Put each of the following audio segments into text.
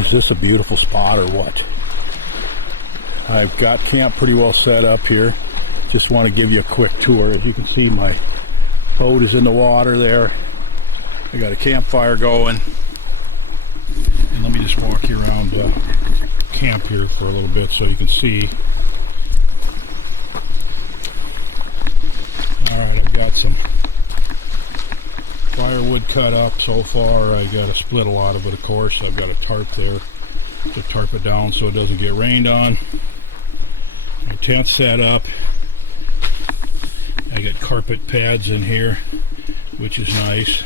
Is this a beautiful spot or what? I've got camp pretty well set up here. Just want to give you a quick tour. As you can see, my boat is in the water there. I got a campfire going. And let me just walk you around camp here for a little bit so you can see. Alright, I've got some firewood cut up so far. I got to split a lot of it, of course. I've got a tarp there to tarp it down so it doesn't get rained on. My tent set up. I got carpet pads in here, which is nice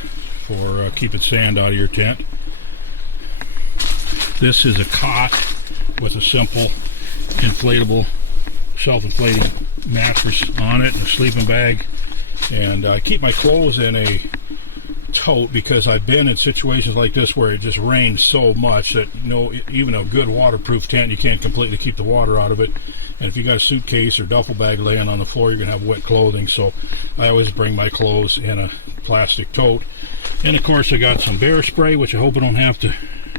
for keeping sand out of your tent. This is a cot with a simple inflatable, self-inflating mattress on it and a sleeping bag. And I keep my clothes in a tote because I've been in situations like this where it just rains so much that even a good waterproof tent, you can't completely keep the water out of it. And if you got a suitcase or duffel bag laying on the floor, you're going to have wet clothing. So I always bring my clothes in a plastic tote. And of course I got some bear spray, which I hope I don't have to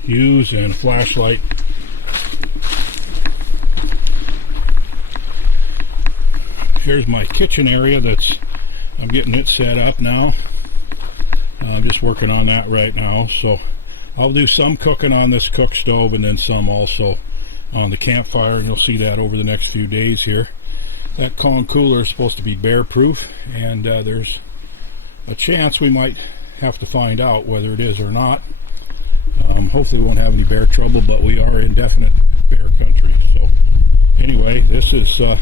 use, and a flashlight. Here's my kitchen area I'm getting it set up now. I'm just working on that right now. So I'll do some cooking on this cook stove and then some also on the campfire, and you'll see that over the next few days here. That Kong cooler is supposed to be bear proof, and there's a chance we might have to find out whether it is or not. Hopefully we won't have any bear trouble, but we are in definite bear country. So anyway, this is a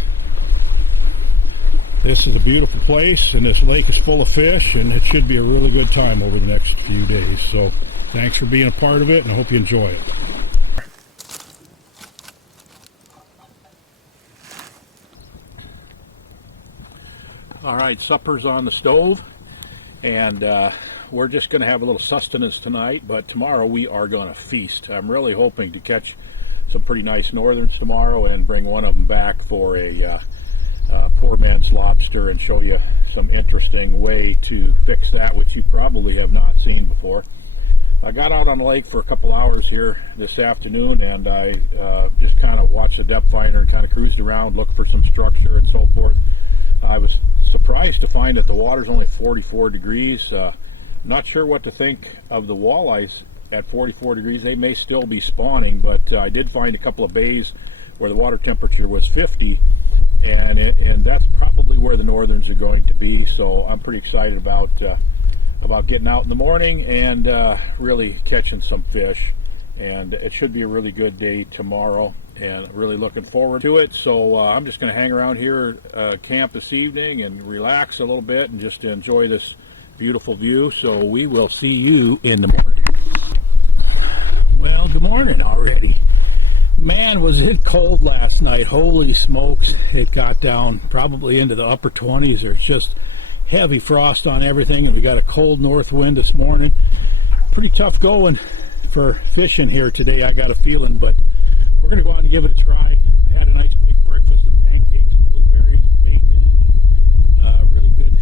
beautiful place, and this lake is full of fish, and it should be a really good time over the next few days. So thanks for being a part of it, and I hope you enjoy it. All right, supper's on the stove, and we're just going to have a little sustenance tonight, but tomorrow we are going to feast. I'm really hoping to catch some pretty nice northerns tomorrow and bring one of them back for a poor man's lobster and show you some interesting way to fix that, which you probably have not seen before. I got out on the lake for a couple hours here this afternoon, and I just kind of watched the depth finder and kind of cruised around, looked for some structure and so forth. I was surprised to find that the water's only 44 degrees. Not sure what to think of the walleyes at 44 degrees. They may still be spawning, but I did find a couple of bays where the water temperature was 50, and that's probably where the northerns are going to be. So I'm pretty excited about getting out in the morning and really catching some fish. And it should be a really good day tomorrow, and really looking forward to it. So I'm just going to hang around here camp this evening and relax a little bit and just enjoy this beautiful view. So we will see you in the morning. Well, good morning already. Man, was it cold last night. Holy smokes. It got down probably into the upper 20s. There's just heavy frost on everything, and we got a cold north wind this morning. Pretty tough going for fishing here today, I got a feeling, but we're going to go out and give it a try. I had a nice big breakfast of pancakes and blueberries and bacon, and really good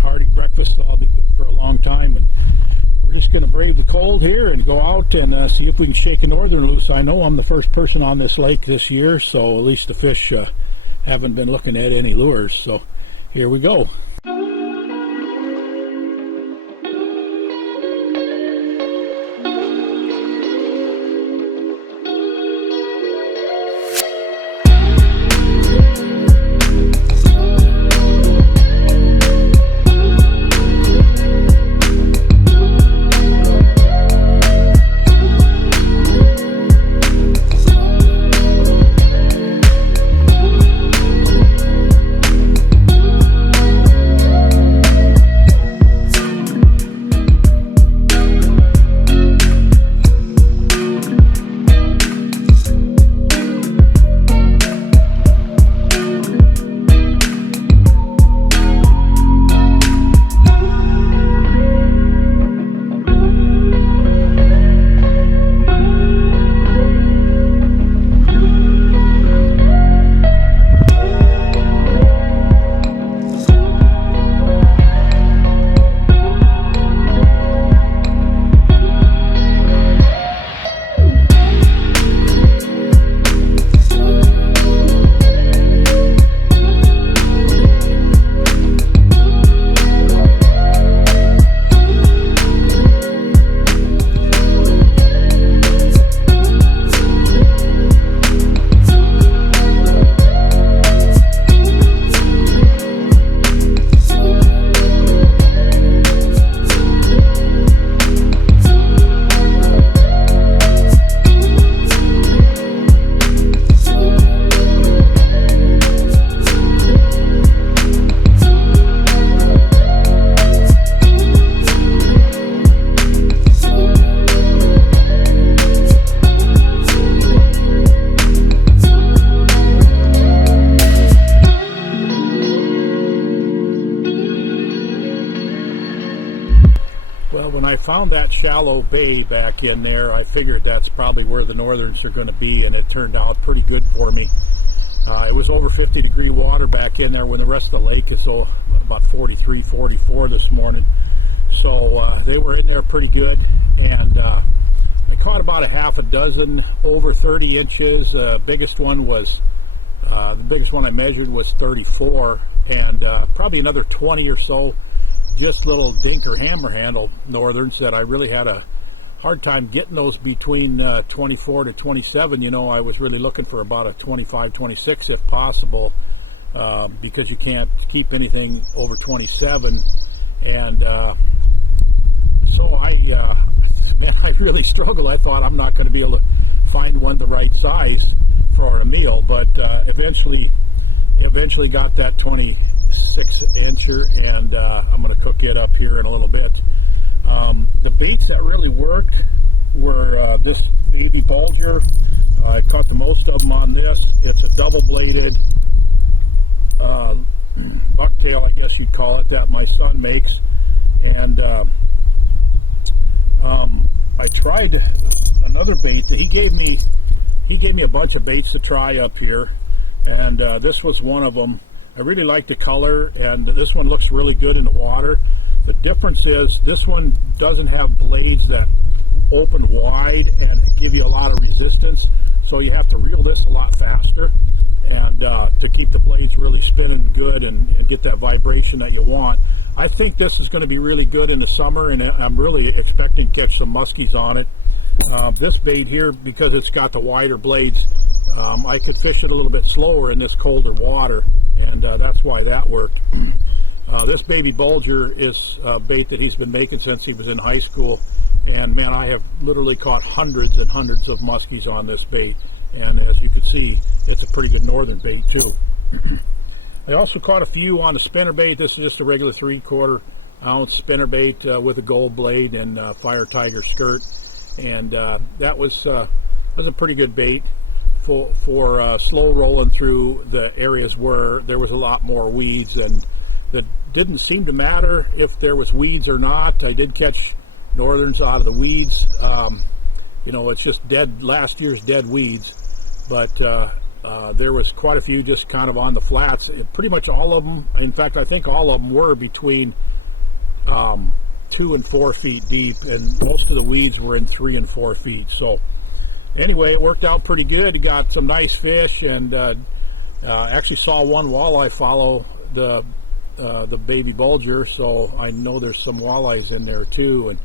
hearty breakfast. I'll be good for a long time, and we're just going to brave the cold here and go out and see if we can shake a northern loose. I know I'm the first person on this lake this year, so at least the fish haven't been looking at any lures. So here we go. I found that shallow bay back in there, I figured that's probably where the northerns are going to be, and it turned out pretty good for me. It was over 50-degree water back in there when the rest of the lake is about 43, 44 this morning. So they were in there pretty good, and I caught about a half a dozen over 30 inches. Biggest one was the biggest one I measured was 34, and probably another 20 or so just little dink or hammer handle northerns that I really had a hard time getting those between 24 to 27. You know, I was really looking for about a 25, 26 if possible, because you can't keep anything over 27. And so I really struggled. I thought I'm not going to be able to find one the right size for a meal, but eventually got that 26 incher, and I'm going to cook it up here in a little bit. The baits that really worked were this baby bulger. I caught the most of them on this. It's a double-bladed bucktail, I guess you'd call it, that my son makes. And I tried another bait that he gave me a bunch of baits to try up here, and this was one of them. I really like the color, and this one looks really good in the water. The difference is this one doesn't have blades that open wide and give you a lot of resistance, so you have to reel this a lot faster, and to keep the blades really spinning good and get that vibration that you want. I think this is going to be really good in the summer, and I'm really expecting to catch some muskies on it. This bait here, because it's got the wider blades, I could fish it a little bit slower in this colder water, and that's why that worked. This baby bulger is a bait that he's been making since he was in high school, and man, I have literally caught hundreds and hundreds of muskies on this bait, and as you can see, it's a pretty good northern bait too. I also caught a few on a spinner bait. This is just a regular 3/4 ounce spinner bait with a gold blade and fire tiger skirt, and that was a pretty good bait for slow rolling through the areas where there was a lot more weeds, and that didn't seem to matter if there was weeds or not. I did catch northerns out of the weeds. You know, it's just last year's dead weeds, but there was quite a few just kind of on the flats. Pretty much all of them, in fact, I think all of them were between 2 and 4 feet deep, and most of the weeds were in 3 and 4 feet. So anyway, it worked out pretty good. Got some nice fish, and actually saw one walleye follow the baby bulger, so I know there's some walleyes in there too. And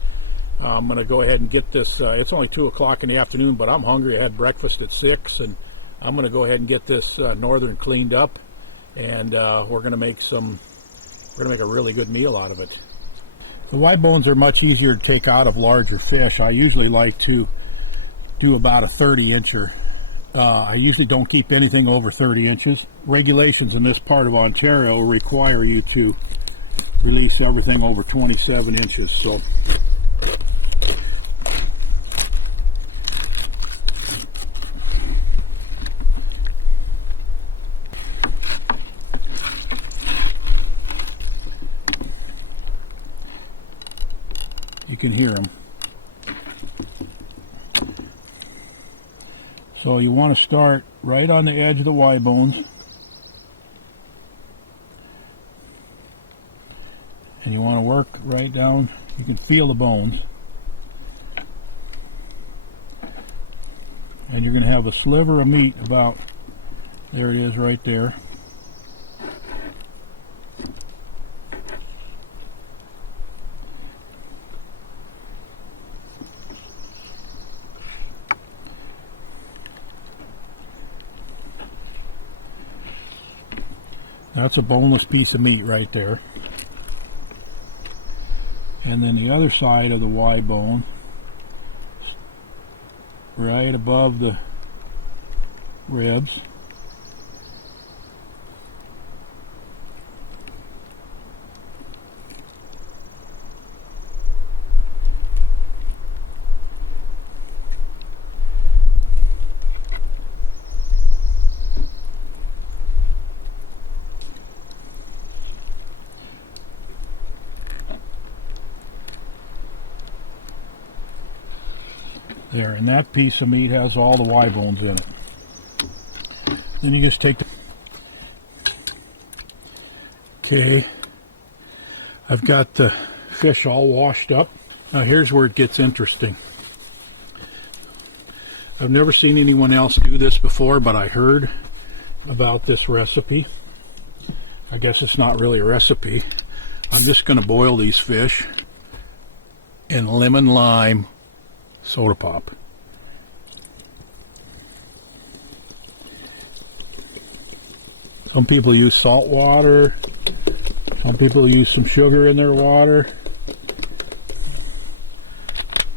I'm going to go ahead and get this. It's only 2 o'clock in the afternoon, but I'm hungry. I had breakfast at 6, and I'm going to go ahead and get this northern cleaned up, and we're going to make a really good meal out of it. The wide bones are much easier to take out of larger fish. I usually like to do about a 30 incher. I usually don't keep anything over 30 inches. Regulations in this part of Ontario require you to release everything over 27 inches. So you can hear them. So you want to start right on the edge of the Y bones, and you want to work right down. You can feel the bones, and you're going to have a sliver of meat about, there it is right there. That's a boneless piece of meat right there. And then the other side of the Y bone, right above the ribs. There, and that piece of meat has all the Y bones in it. Then you just take the... Okay, I've got the fish all washed up. Now here's where it gets interesting. I've never seen anyone else do this before, but I heard about this recipe. I guess it's not really a recipe. I'm just going to boil these fish in lemon lime soda pop. Some people use salt water. Some people use some sugar in their water.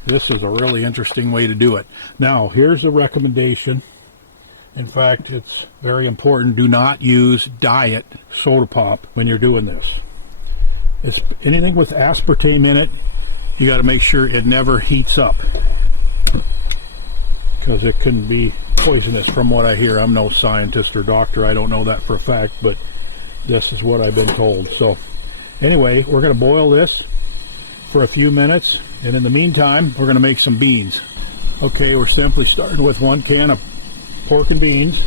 This is a really interesting way to do it. Now, here's a recommendation. In fact, it's very important. Do not use diet soda pop when you're doing this. It's anything with aspartame in it, you got to make sure it never heats up, because it can be poisonous from what I hear. I'm no scientist or doctor. I don't know that for a fact, but this is what I've been told. So anyway, we're going to boil this for a few minutes, and in the meantime, we're going to make some beans. Okay, we're simply starting with 1 can of pork and beans.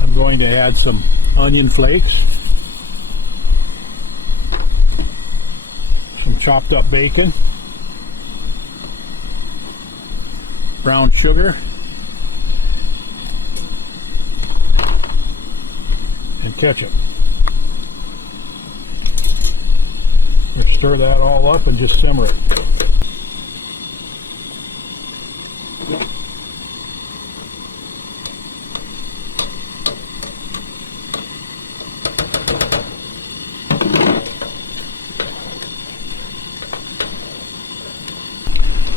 I'm going to add some onion flakes, some chopped up bacon, brown sugar, and ketchup. You stir that all up and just simmer it.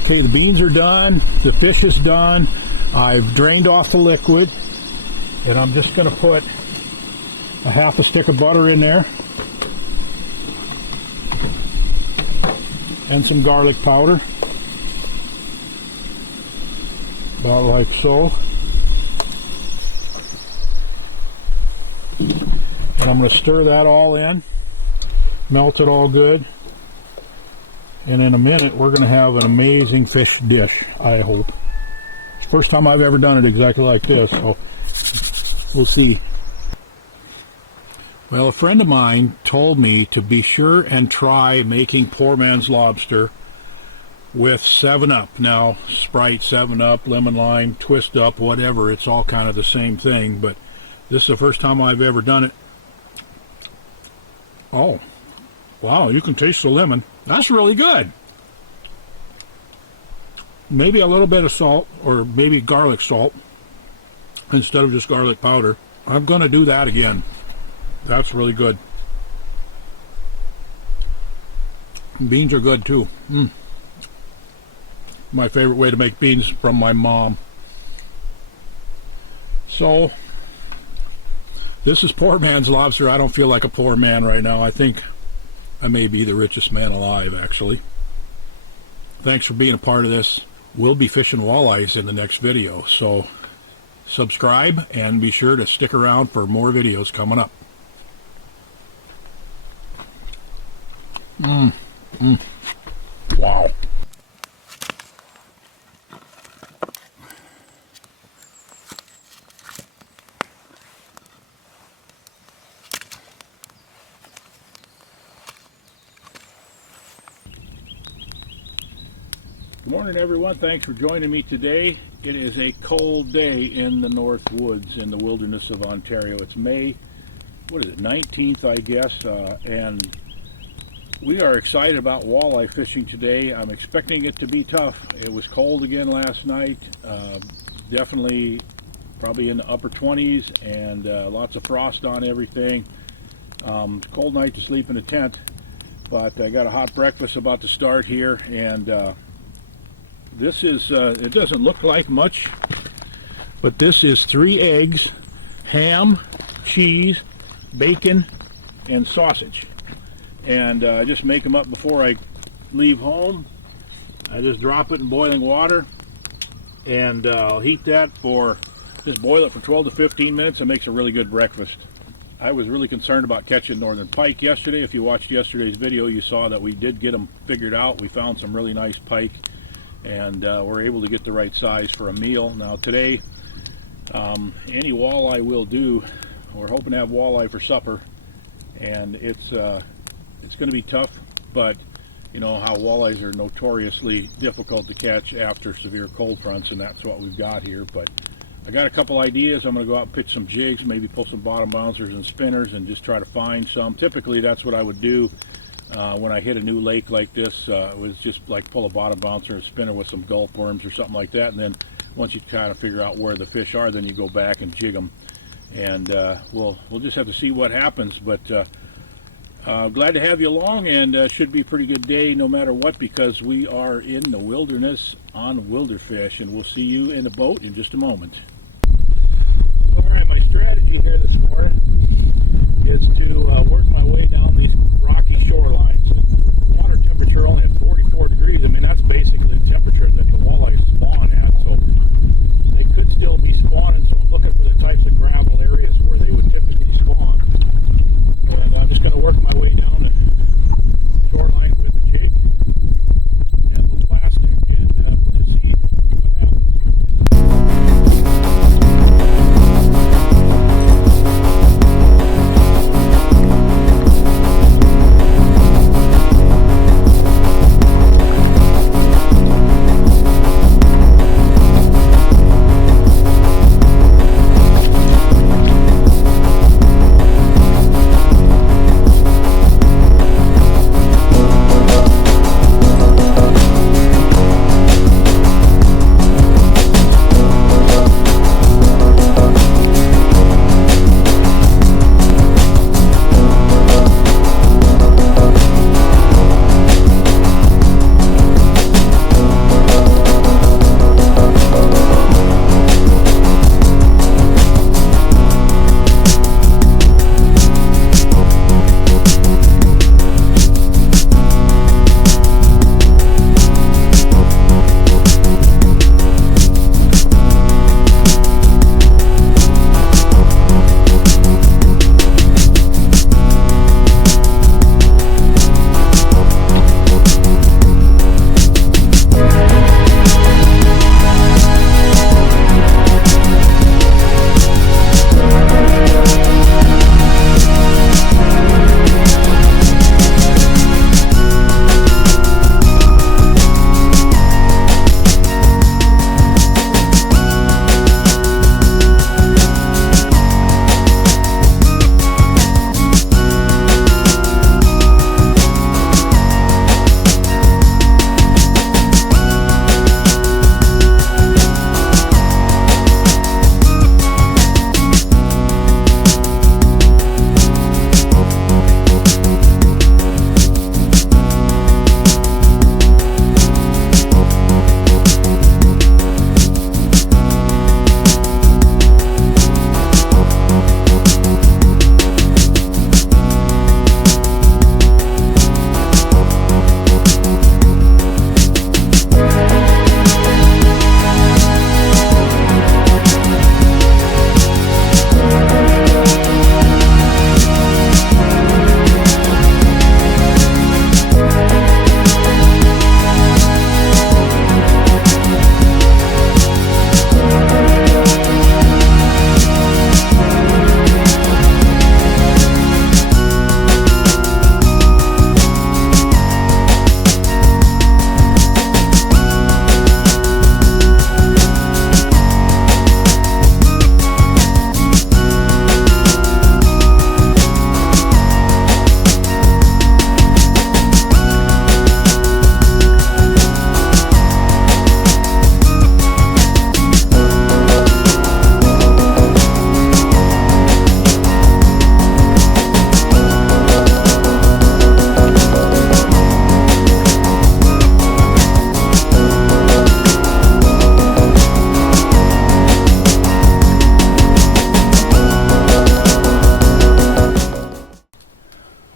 Okay, the beans are done, the fish is done. I've drained off the liquid, and I'm just going to put a half a stick of butter in there and some garlic powder, about like so. And I'm going to stir that all in, melt it all good, and in a minute we're going to have an amazing fish dish, I hope. First time I've ever done it exactly like this, so we'll see. Well, a friend of mine told me to be sure and try making poor man's lobster with 7-Up. Now, Sprite, 7-Up, lemon lime, twist up, whatever, it's all kind of the same thing, but this is the first time I've ever done it. Oh, wow, you can taste the lemon. That's really good. Maybe a little bit of salt, or maybe garlic salt instead of just garlic powder. I'm going to do that again. That's really good. Beans are good too. My favorite way to make beans from my mom. So, this is poor man's lobster. I don't feel like a poor man right now. I think I may be the richest man alive, actually. Thanks for being a part of this. We'll be fishing walleyes in the next video, so subscribe and be sure to stick around for more videos coming up. Wow. Good morning, everyone. Thanks for joining me today. It is a cold day in the North Woods in the wilderness of Ontario. It's May, what is it, 19th, I guess, and we are excited about walleye fishing today. I'm expecting it to be tough. It was cold again last night, definitely probably in the upper 20s, and lots of frost on everything. Cold night to sleep in a tent, but I got a hot breakfast about to start here, and this is, it doesn't look like much, but this is 3 eggs, ham, cheese, bacon, and sausage. And I just make them up before I leave home. I just drop it in boiling water, and I'll heat that for, just boil it for 12 to 15 minutes. It makes a really good breakfast. I was really concerned about catching northern pike yesterday. If you watched yesterday's video, you saw that we did get them figured out. We found some really nice pike, and we're able to get the right size for a meal. Now today, any walleye will do. We're hoping to have walleye for supper, and it's going to be tough, but you know how walleyes are notoriously difficult to catch after severe cold fronts, and that's what we've got here. But I got a couple ideas. I'm going to go out and pitch some jigs, maybe pull some bottom bouncers and spinners and just try to find some. Typically that's what I would do when I hit a new lake like this. It was just like pull a bottom bouncer and spinner with some gulp worms or something like that, and then once you kind of figure out where the fish are, then you go back and jig them, and we'll just have to see what happens. But glad to have you along, and should be a pretty good day no matter what, because we are in the wilderness on wilderfish, and we'll see you in the boat in just a moment. Alright, my strategy here this morning is to work my way down these rocky shorelines. The water temperature only at 44 degrees. I mean, that's basically the temperature that the walleyes spawn at, so they could still be spawning, so I'm looking for the types of gravel areas where they would typically spawn. And I'm just going to work my way down the shoreline with the jig and a little plastic, and we'll just see what happens.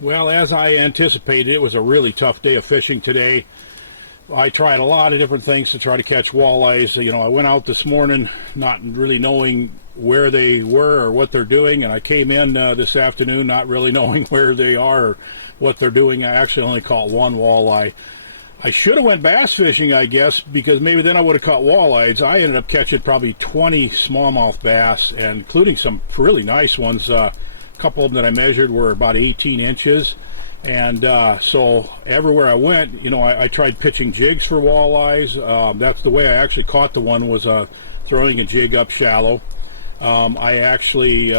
Well, as I anticipated, it was a really tough day of fishing today. I tried a lot of different things to try to catch walleyes. You know, I went out this morning not really knowing where they were or what they're doing, and I came in this afternoon not really knowing where they are or what they're doing. I actually only caught one walleye. I should have went bass fishing, I guess, because maybe then I would have caught walleyes. I ended up catching probably 20 smallmouth bass, and including some really nice ones. A couple of them that I measured were about 18 inches. And so everywhere I went, you know, I tried pitching jigs for walleyes. That's the way I actually caught the one, was throwing a jig up shallow. I actually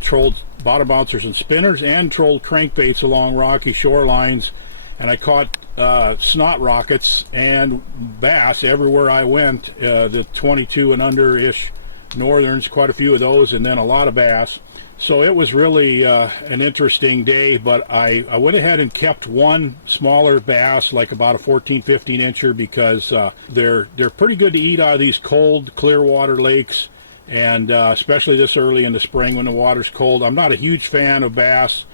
trolled bottom bouncers and spinners and trolled crankbaits along rocky shorelines. And I caught snot rockets and bass everywhere I went, the 22 and under-ish northerns, quite a few of those, and then a lot of bass. So it was really an interesting day, but I went ahead and kept one smaller bass, like about a 14, 15 incher, because they're pretty good to eat out of these cold, clear water lakes, and especially this early in the spring when the water's cold. I'm not a huge fan of bass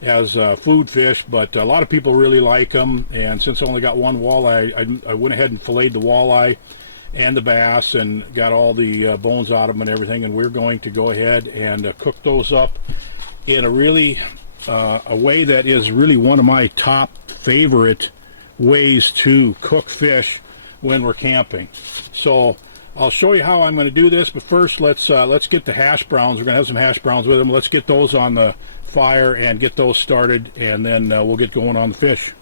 as food fish, but a lot of people really like them, and since I only got one walleye, I went ahead and filleted the walleye and the bass and got all the bones out of them and everything, and we're going to go ahead and cook those up in a really a way that is really one of my top favorite ways to cook fish when we're camping. So I'll show you how I'm going to do this, but first let's get the hash browns. We're going to have some hash browns with them. Let's get those on the fire and get those started, and then we'll get going on the fish.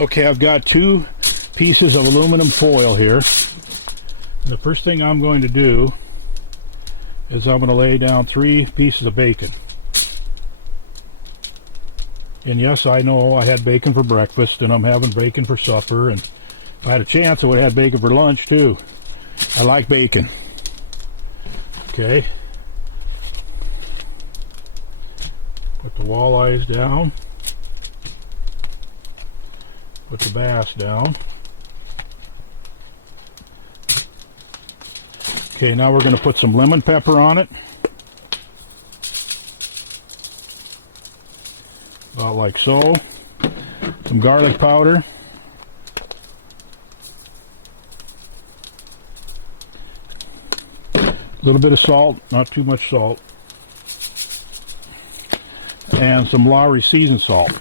Okay, I've got 2 pieces of aluminum foil here. The first thing I'm going to do is I'm going to lay down 3 pieces of bacon. And yes, I know I had bacon for breakfast, and I'm having bacon for supper, and if I had a chance I would have had bacon for lunch too. I like bacon. Okay. Put the walleyes down. Put the bass down. Okay, now we're going to put some lemon pepper on it. About like so. Some garlic powder. A little bit of salt, not too much salt. And some Lowry seasoned salt.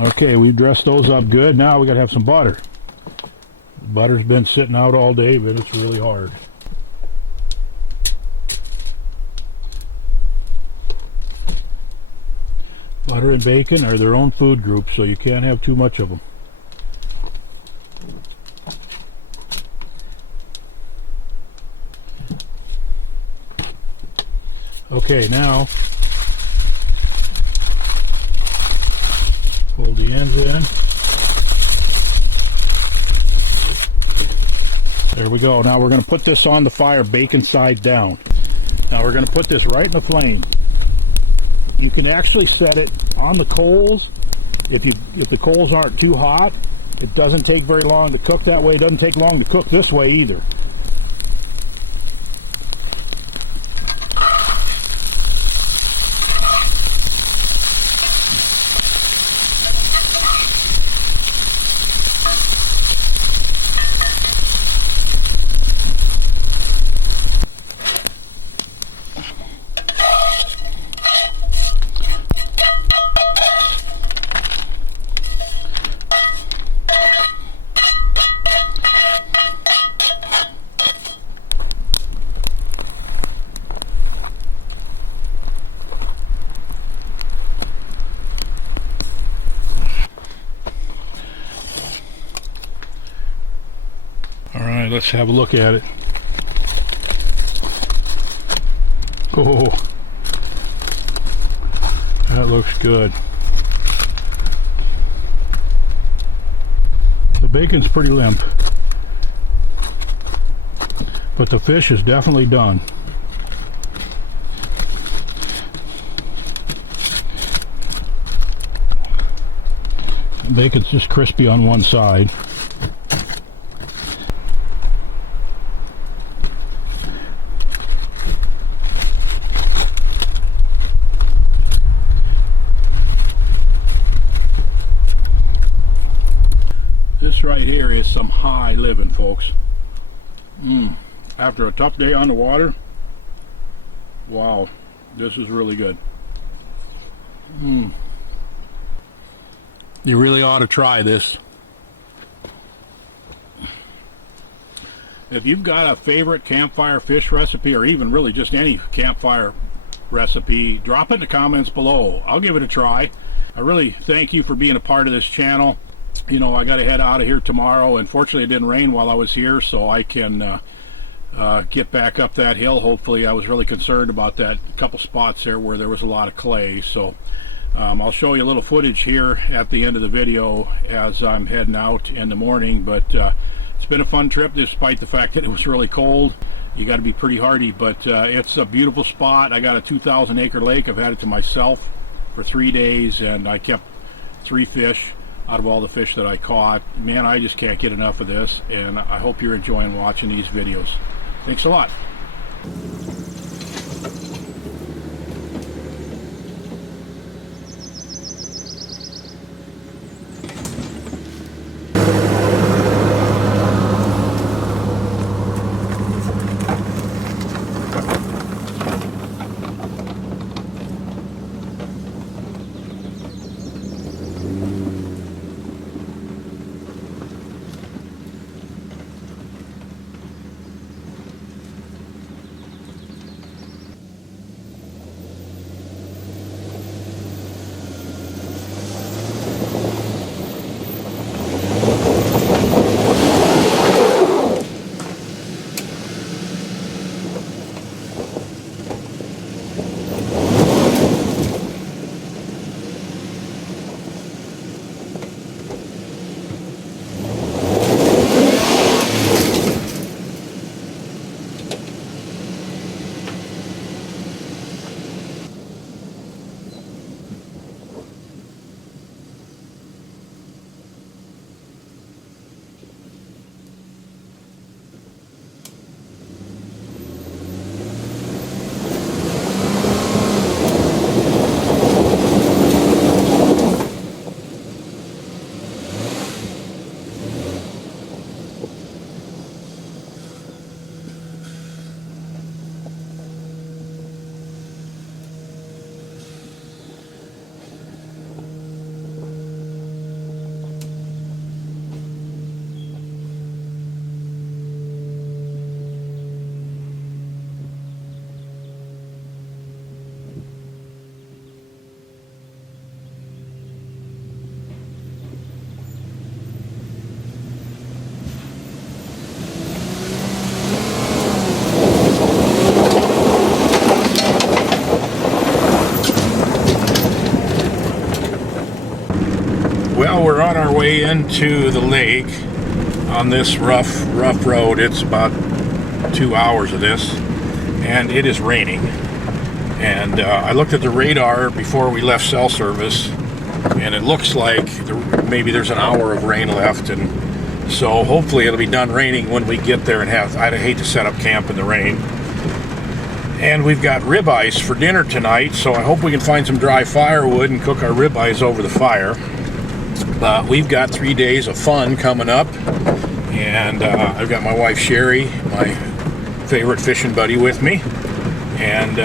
Okay, we've dressed those up good. Now we got to have some butter. Butter's been sitting out all day, but it's really hard. Butter and bacon are their own food group, so you can't have too much of them. Okay, now hold the ends in. There we go. Now we're going to put this on the fire, bacon side down. Now we're going to put this right in the flame. You can actually set it on the coals. If the coals aren't too hot, it doesn't take very long to cook that way. It doesn't take long to cook this way either. let's have a look at it. Oh, that looks good. The bacon's pretty limp, but the fish is definitely done. The bacon's just crispy on one side. This right here is some high living, folks. After a tough day on the water, wow, this is really good. You really ought to try this. If you've got a favorite campfire fish recipe, or even really just any campfire recipe, drop it in the comments below. I'll give it a try. I really thank you for being a part of this channel. You know, I got to head out of here tomorrow. Unfortunately, it didn't rain while I was here, so I can get back up that hill. Hopefully, I was really concerned about that couple spots there where there was a lot of clay. So I'll show you a little footage here at the end of the video as I'm heading out in the morning. But it's been a fun trip despite the fact that it was really cold. You got to be pretty hardy, but it's a beautiful spot. I got a 2,000 acre lake. I've had it to myself for 3 days, and I kept 3 fish out of all the fish that I caught. Man, I just can't get enough of this, and I hope you're enjoying watching these videos. Thanks a lot. Well, we're on our way into the lake on this rough road. It's about 2 hours of this, and it is raining. And I looked at the radar before we left cell service, and it looks like maybe there's an hour of rain left, and so hopefully it'll be done raining when we get there. And I'd hate to set up camp in the rain. And we've got ribeyes for dinner tonight, so I hope we can find some dry firewood and cook our ribeyes over the fire. We've got 3 days of fun coming up, and I've got my wife Sherry, my favorite fishing buddy, with me. And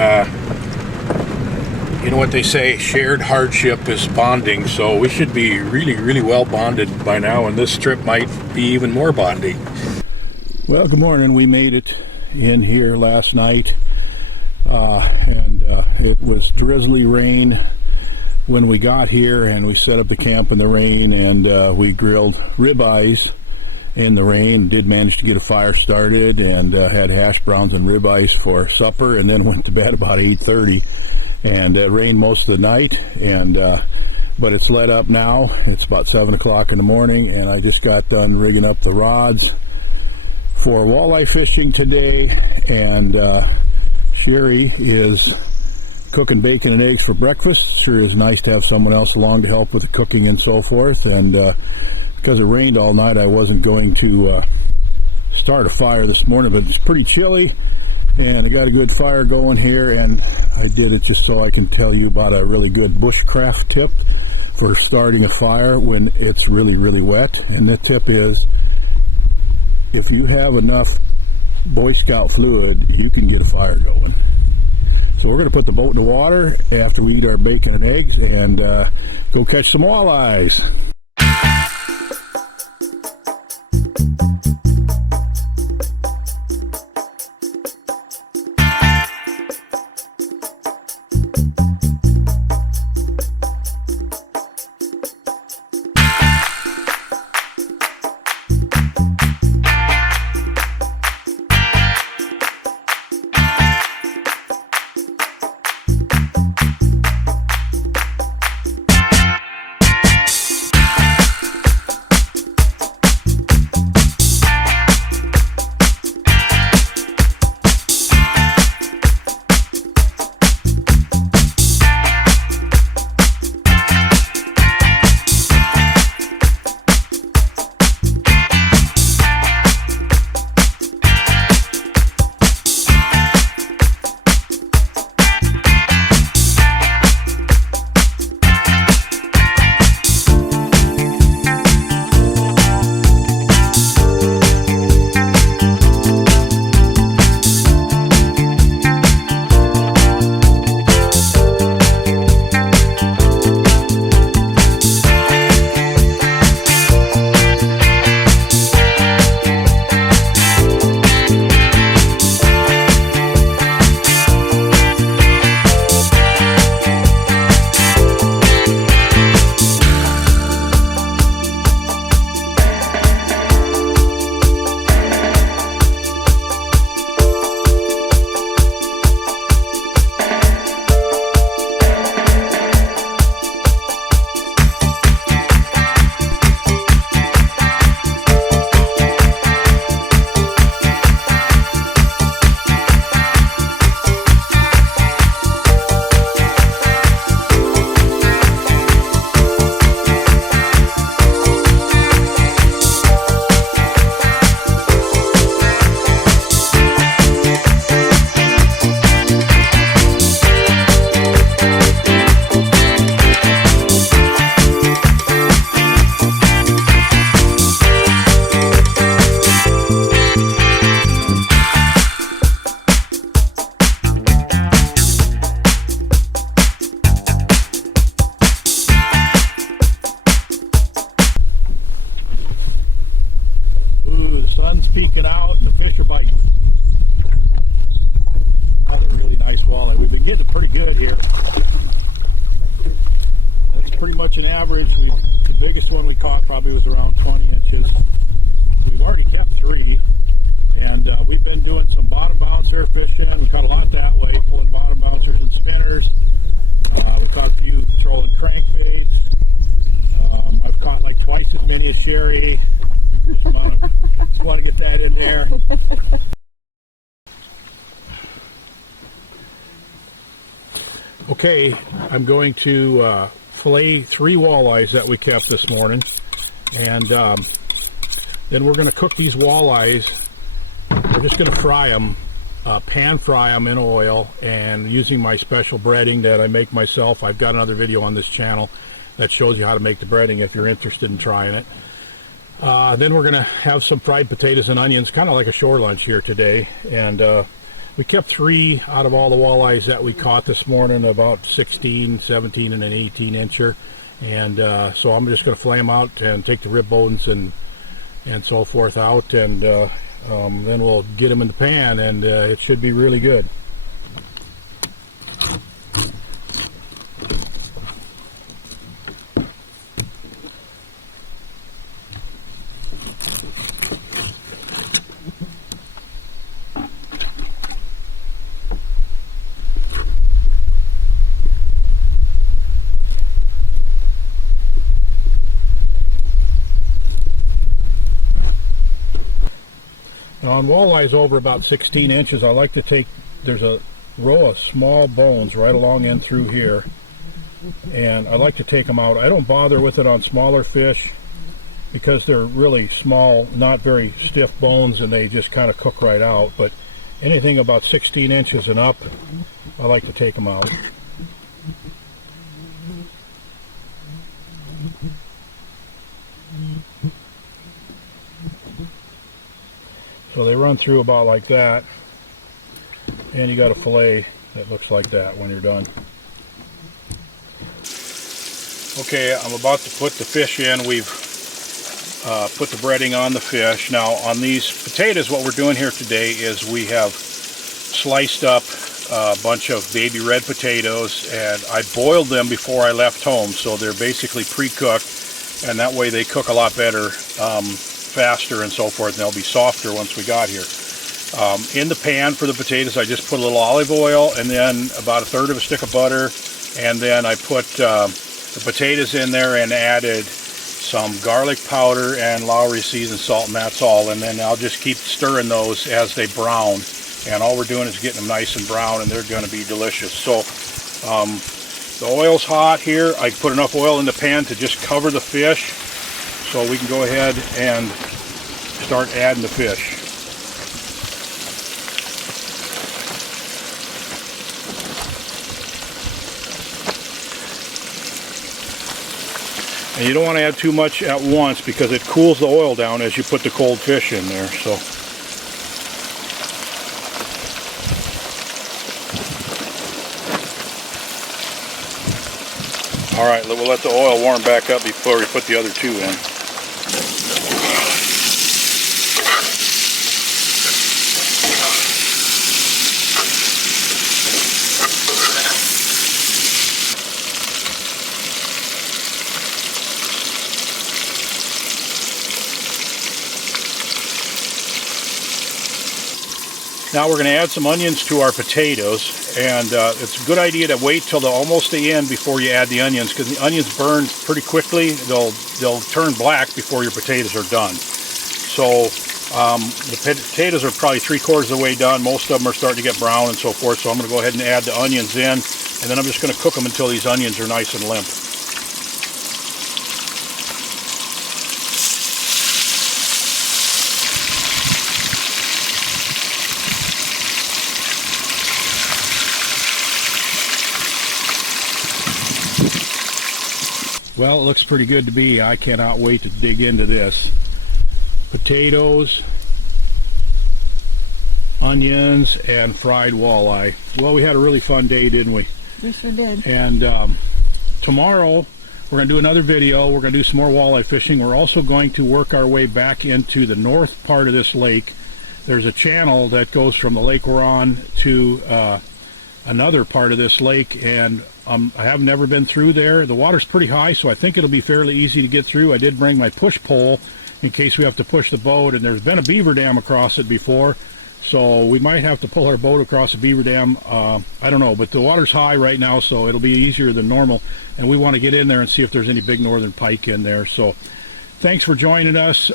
you know what they say, shared hardship is bonding, so we should be really well bonded by now, and this trip might be even more bonding. Well, good morning. We made it in here last night, and it was drizzly rain when we got here, and we set up the camp in the rain, and we grilled ribeyes in the rain. Did manage to get a fire started, and had hash browns and ribeyes for supper, and then went to bed about 8:30. And it rained most of the night, and but it's let up now. It's about 7 o'clock in the morning, and I just got done rigging up the rods for walleye fishing today. And Sherry is cooking bacon and eggs for breakfast. Sure is nice to have someone else along to help with the cooking and so forth. And because it rained all night, I wasn't going to start a fire this morning, but it's pretty chilly, and I got a good fire going here. And I did it just so I can tell you about a really good bushcraft tip for starting a fire when it's really, really wet. And the tip is, if you have enough Boy Scout fluid, you can get a fire going. So we're going to put the boat in the water after we eat our bacon and eggs, and go catch some walleyes. Sun's peeking out and the fish are biting. That's a really nice walleye. We've been getting pretty good here. That's pretty much an average. The biggest one we caught probably was around 20 inches. We've already kept 3, and we've been doing some bottom bouncer fishing. We caught a lot that way, pulling bottom bouncers and spinners. We caught a few trolling crankbaits. I've caught like twice as many as Sherry. Just want to get that in there. Okay, I'm going to fillet 3 walleyes that we kept this morning, and then we're going to cook these walleyes. We're just going to fry them, pan fry them in oil, and using my special breading that I make myself. I've got another video on this channel that shows you how to make the breading if you're interested in trying it. Then we're going to have some fried potatoes and onions, kind of like a shore lunch here today. And we kept 3 out of all the walleyes that we caught this morning, about 16, 17, and an 18 incher. And so I'm just going to flay them out and take the rib bones and so forth out, and then we'll get them in the pan, and it should be really good. Now on walleyes over about 16 inches, I like to take, there's a row of small bones right along in through here, and I like to take them out. I don't bother with it on smaller fish because they're really small, not very stiff bones, and they just kind of cook right out. But anything about 16 inches and up, I like to take them out. So they run through about like that, and you got a fillet that looks like that when you're done. Okay, I'm about to put the fish in. We've put the breading on the fish. Now on these potatoes, what we're doing here today is we have sliced up a bunch of baby red potatoes, and I boiled them before I left home, so they're basically pre-cooked, and that way they cook a lot better, faster and so forth, and they'll be softer once we got here. In the pan for the potatoes, I just put a little olive oil and then about 1/3 of a stick of butter, and then I put the potatoes in there and added some garlic powder and Lowry seasoned salt, and that's all. And then I'll just keep stirring those as they brown, and all we're doing is getting them nice and brown, and they're going to be delicious. So the oil's hot here. I put enough oil in the pan to just cover the fish, so we can go ahead and start adding the fish. And you don't want to add too much at once because it cools the oil down as you put the cold fish in there. So all right, we'll let the oil warm back up before we put the other two in. Now we're going to add some onions to our potatoes, and it's a good idea to wait till almost the end before you add the onions, because the onions burn pretty quickly. They'll turn black before your potatoes are done. So the potatoes are probably 3/4 of the way done. Most of them are starting to get brown and so forth, so I'm going to go ahead and add the onions in, and then I'm just going to cook them until these onions are nice and limp. Well, it looks pretty good to me. I cannot wait to dig into this. Potatoes, onions, and fried walleye. Well, we had a really fun day, didn't we? We sure did. And tomorrow we're going to do another video. We're going to do some more walleye fishing. We're also going to work our way back into the north part of this lake. There's a channel that goes from the lake we're on to another part of this lake, and I have never been through there. The water's pretty high, so I think it'll be fairly easy to get through. I did bring my push pole in case we have to push the boat, and there's been a beaver dam across it before, so we might have to pull our boat across a beaver dam. I don't know, but the water's high right now, so it'll be easier than normal, and we want to get in there and see if there's any big northern pike in there. So thanks for joining us.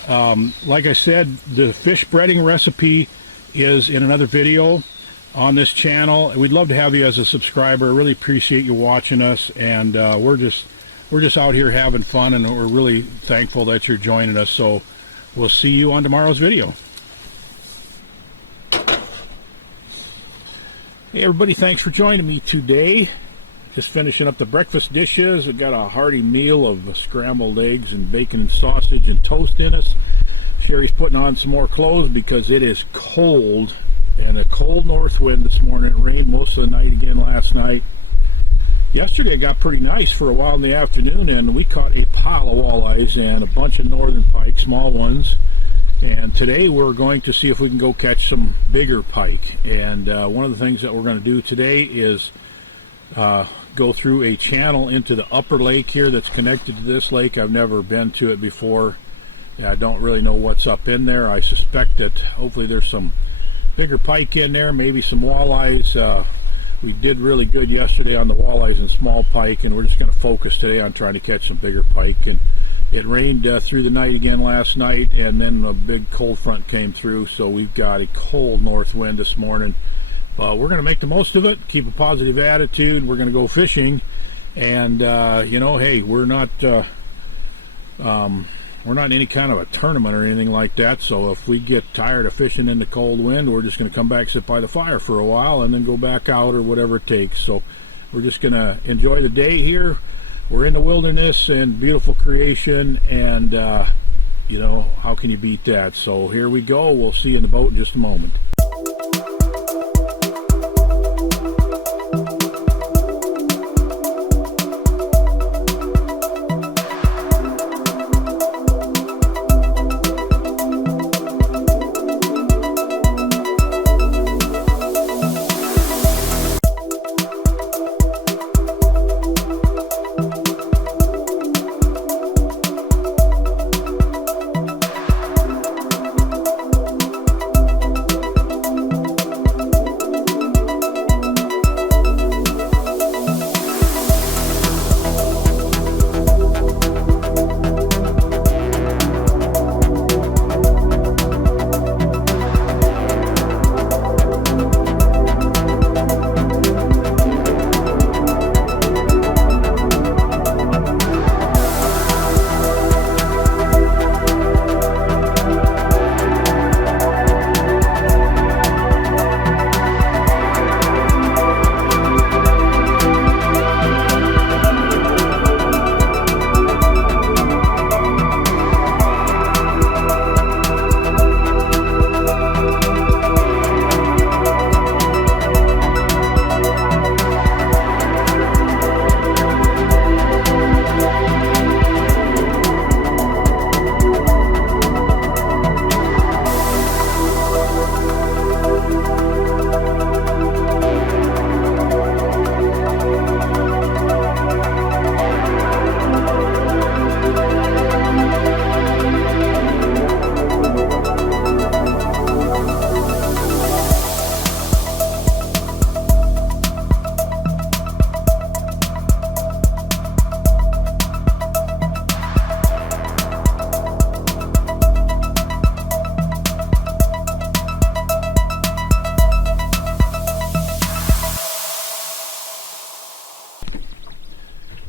Like I said, the fish breading recipe is in another video on this channel. We'd love to have you as a subscriber. I really appreciate you watching us, and we're just out here having fun, and we're really thankful that you're joining us. So we'll see you on tomorrow's video. Hey everybody, thanks for joining me today. Just finishing up the breakfast dishes. We've got a hearty meal of scrambled eggs and bacon and sausage and toast in us. Sherry's putting on some more clothes because it is cold, and a cold north wind this morning. It rained most of the night again last night. Yesterday it got pretty nice for a while in the afternoon, and we caught a pile of walleyes and a bunch of northern pike, small ones. And today we're going to see if we can go catch some bigger pike. And one of the things that we're going to do today is go through a channel into the upper lake here that's connected to this lake. I've never been to it before. I don't really know what's up in there. I suspect that hopefully there's some bigger pike in there, maybe some walleyes. We did really good yesterday on the walleyes and small pike, and we're just going to focus today on trying to catch some bigger pike. And It rained through the night again last night, and then a big cold front came through, so we've got a cold north wind this morning. But we're going to make the most of it, keep a positive attitude. We're going to go fishing, and hey, we're not in any kind of a tournament or anything like that. So if we get tired of fishing in the cold wind, we're just going to come back, sit by the fire for a while, and then go back out or whatever it takes. So we're just going to enjoy the day here. We're in the wilderness and beautiful creation, and how can you beat that? So here we go. We'll see you in the boat in just a moment.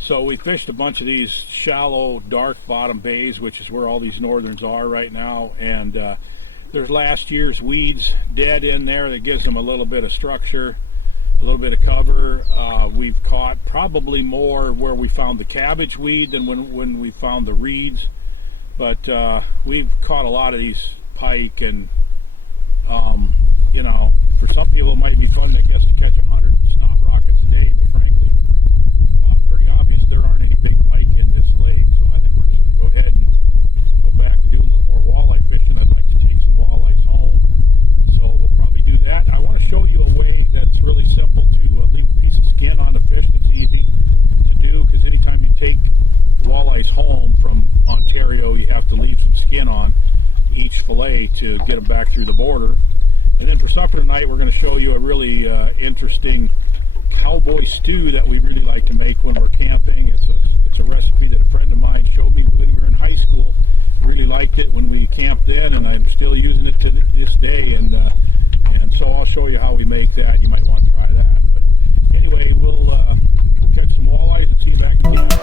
So we fished a bunch of these shallow, dark bottom bays, which is where all these northerns are right now. And there's last year's weeds dead in there that gives them a little bit of structure, a little bit of cover. We've caught probably more where we found the cabbage weed than when we found the reeds. But we've caught a lot of these pike, and for some people it might be fun, I guess, to catch 100 snot rockets a day, but frankly, pretty obvious there aren't any big pike in this lake. So I think we're just going to go ahead and go back and do a little more walleye fishing. I'd like to take some walleyes home, so we'll probably do that. I want to show you a way that's really simple to leave a piece of skin on the fish. That's easy to do, because anytime you take walleyes home from Ontario, you have to leave some skin on each fillet to get them back through the border. And then for supper tonight, we're going to show you a really interesting cowboy stew that we really like to make when we're camping. It's a recipe that a friend of mine showed me when we were in high school. Really liked it when we camped then, and I'm still using it to this day. And so I'll show you how we make that. You might want to try that. But anyway, we'll catch some walleyes and see you back in camp.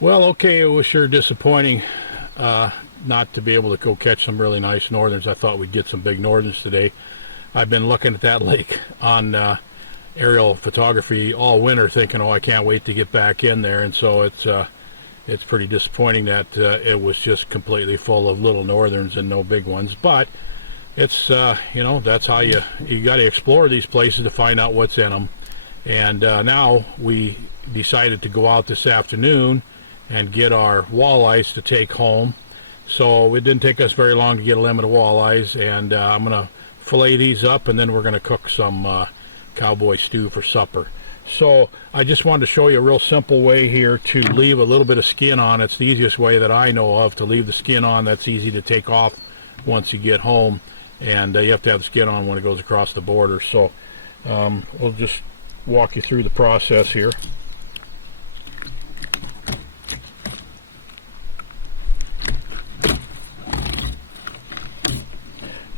Well, okay, it was sure disappointing not to be able to go catch some really nice northerns. I thought we'd get some big northerns today. I've been looking at that lake on aerial photography all winter thinking, oh, I can't wait to get back in there. And so it's pretty disappointing that it was just completely full of little northerns and no big ones. But it's, you know, that's how you got to explore these places to find out what's in them. And now we decided to go out this afternoon and get our walleyes to take home. So it didn't take us very long to get a limit of walleyes, and I'm going to fillet these up, and then we're going to cook some cowboy stew for supper. So I just wanted to show you a real simple way here to leave a little bit of skin on. It's the easiest way that I know of to leave the skin on. That's easy to take off once you get home, and you have to have the skin on when it goes across the border. So we'll just walk you through the process here.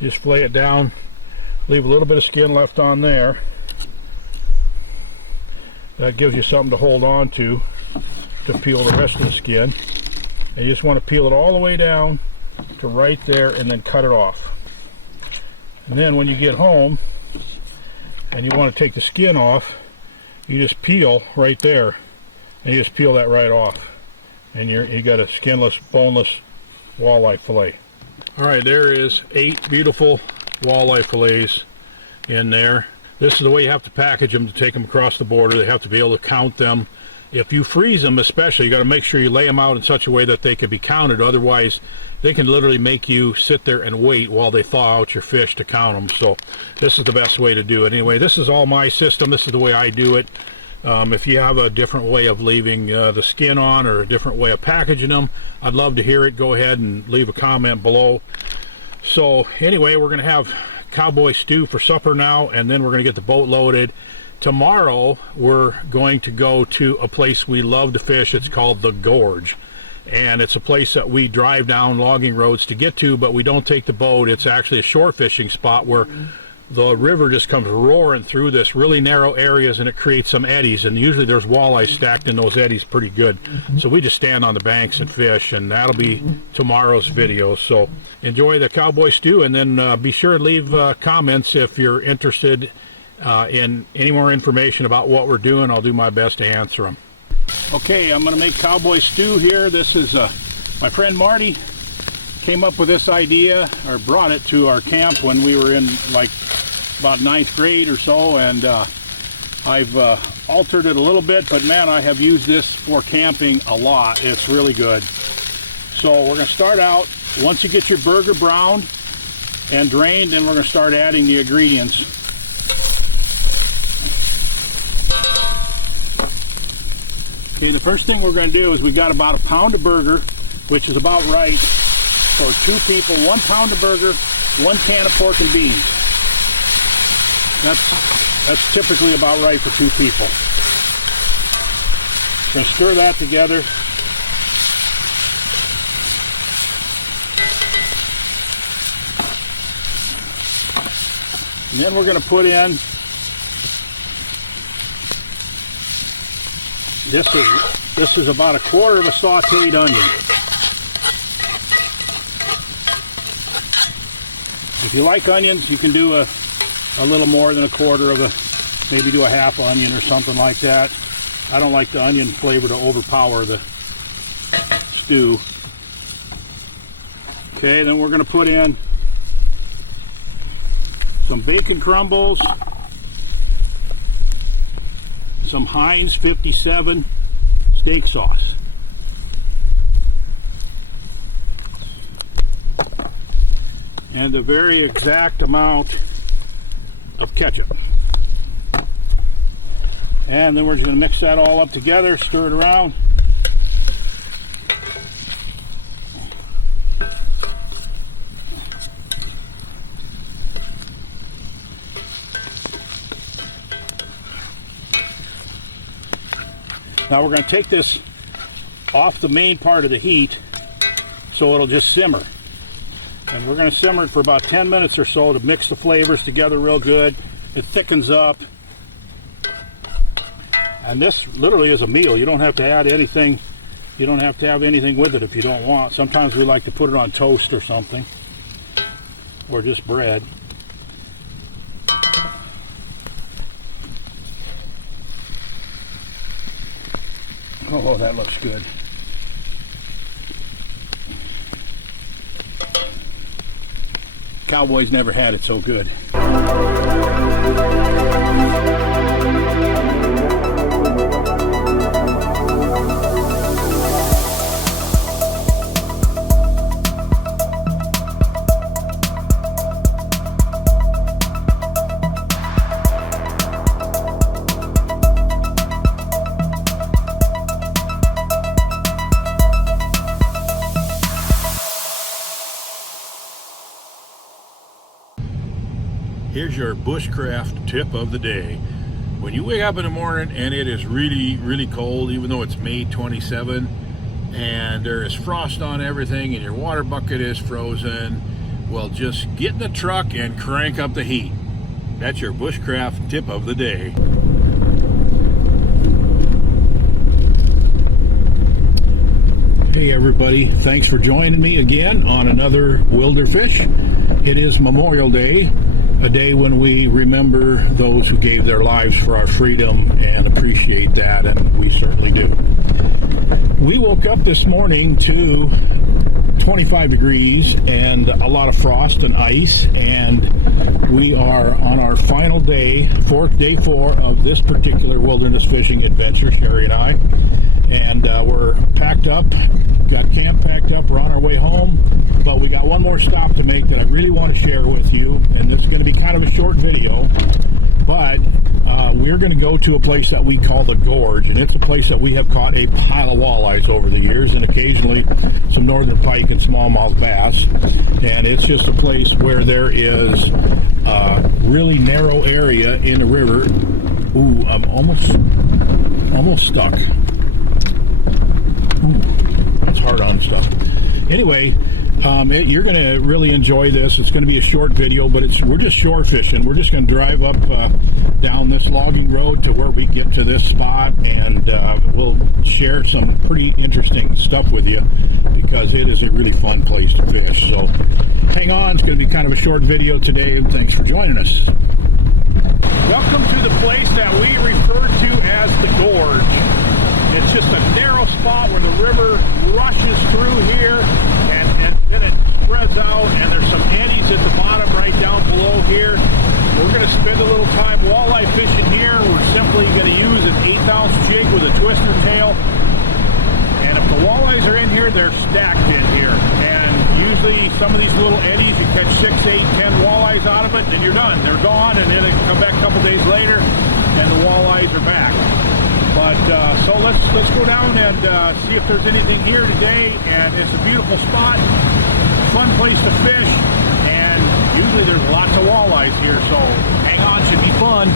Just fillet it down, leave a little bit of skin left on there. That gives you something to hold on to peel the rest of the skin. And you just want to peel it all the way down to right there and then cut it off. And then when you get home and you want to take the skin off, you just peel right there and you just peel that right off. And you got a skinless, boneless walleye fillet. All right, there is 8 beautiful walleye fillets in there. This is the way you have to package them to take them across the border. They have to be able to count them. If you freeze them especially, you got to make sure you lay them out in such a way that they can be counted. Otherwise, they can literally make you sit there and wait while they thaw out your fish to count them. So this is the best way to do it. Anyway, this is all my system. This is the way I do it. If you have a different way of leaving the skin on or a different way of packaging them, I'd love to hear it. Go ahead and leave a comment below. So anyway, we're going to have cowboy stew for supper now, and then we're going to get the boat loaded. Tomorrow we're going to go to a place we love to fish. It's called the Gorge, and it's a place that we drive down logging roads to get to, but we don't take the boat. It's actually a shore fishing spot where the river just comes roaring through this really narrow areas, and it creates some eddies, and usually there's walleye stacked in those eddies pretty good. So we just stand on the banks and fish, and that'll be tomorrow's video. So enjoy the cowboy stew, and then be sure to leave comments if you're interested in any more information about what we're doing. I'll do my best to answer them. Okay, I'm going to make cowboy stew here. This is my friend Marty came up with this idea, or brought it to our camp when we were in like about 9th grade or so, and I've altered it a little bit, but man, I have used this for camping a lot. It's really good. So we're going to start out, once you get your burger browned and drained, then we're going to start adding the ingredients. Okay, the first thing we're going to do is we got about a pound of burger, which is about right for 2 people. 1 pound of burger, 1 can of pork and beans. That's typically about right for 2 people. Going to stir that together. And then we're going to put in this is about 1/4 of a sauteed onion. If you like onions, you can do a little more than 1/4 of a, maybe do a half onion or something like that. I don't like the onion flavor to overpower the stew. Okay, then we're going to put in some bacon crumbles, some Heinz 57 steak sauce, and a very exact amount of ketchup. And then we're just going to mix that all up together, stir it around. Now we're going to take this off the main part of the heat so it'll just simmer. And we're going to simmer it for about 10 minutes or so to mix the flavors together real good. It thickens up. And this literally is a meal. You don't have to add anything You don't have to have anything with it if you don't want. Sometimes we like to put it on toast or something, or just bread. Oh, that looks good. Cowboys never had it so good. Here's your bushcraft tip of the day. When you wake up in the morning and it is really, really cold, even though it's May 27, and there is frost on everything and your water bucket is frozen, well, just get in the truck and crank up the heat. That's your bushcraft tip of the day. Hey everybody, thanks for joining me again on another Wilder Fish. It is Memorial Day, a day when we remember those who gave their lives for our freedom and appreciate that, and we certainly do. We woke up this morning to 25 degrees and a lot of frost and ice, and we are on our final day, day four of this particular wilderness fishing adventure, Sherry and I. And we're packed up, got camp packed up, we're on our way home, but we got one more stop to make that I really want to share with you, and this is going to be kind of a short video, but we're going to go to a place that we call the Gorge, and it's a place that we have caught a pile of walleyes over the years, and occasionally some northern pike and smallmouth bass, and it's just a place where there is a really narrow area in the river. Ooh, I'm almost stuck. Ooh, that's hard on stuff. Anyway, you're going to really enjoy this. It's going to be a short video, but we're just shore fishing. We're just going to drive up down this logging road to where we get to this spot, and we'll share some pretty interesting stuff with you because it is a really fun place to fish. So hang on, it's going to be kind of a short video today, and thanks for joining us. Welcome to the place that we refer to as the Gorge. It's just a narrow spot where the river rushes through here, and then it spreads out, and there's some eddies at the bottom right down below here. We're going to spend a little time walleye fishing here. We're simply going to use an 1/8-ounce jig with a twister tail. And if the walleyes are in here, they're stacked in here. And usually some of these little eddies, you catch 6, 8, 10 walleyes out of it, and you're done. They're gone, and then they come back a couple days later, and the walleyes are back. But so let's go down and see if there's anything here today. And it's a beautiful spot, fun place to fish, and usually there's lots of walleyes here. So hang on, should be fun.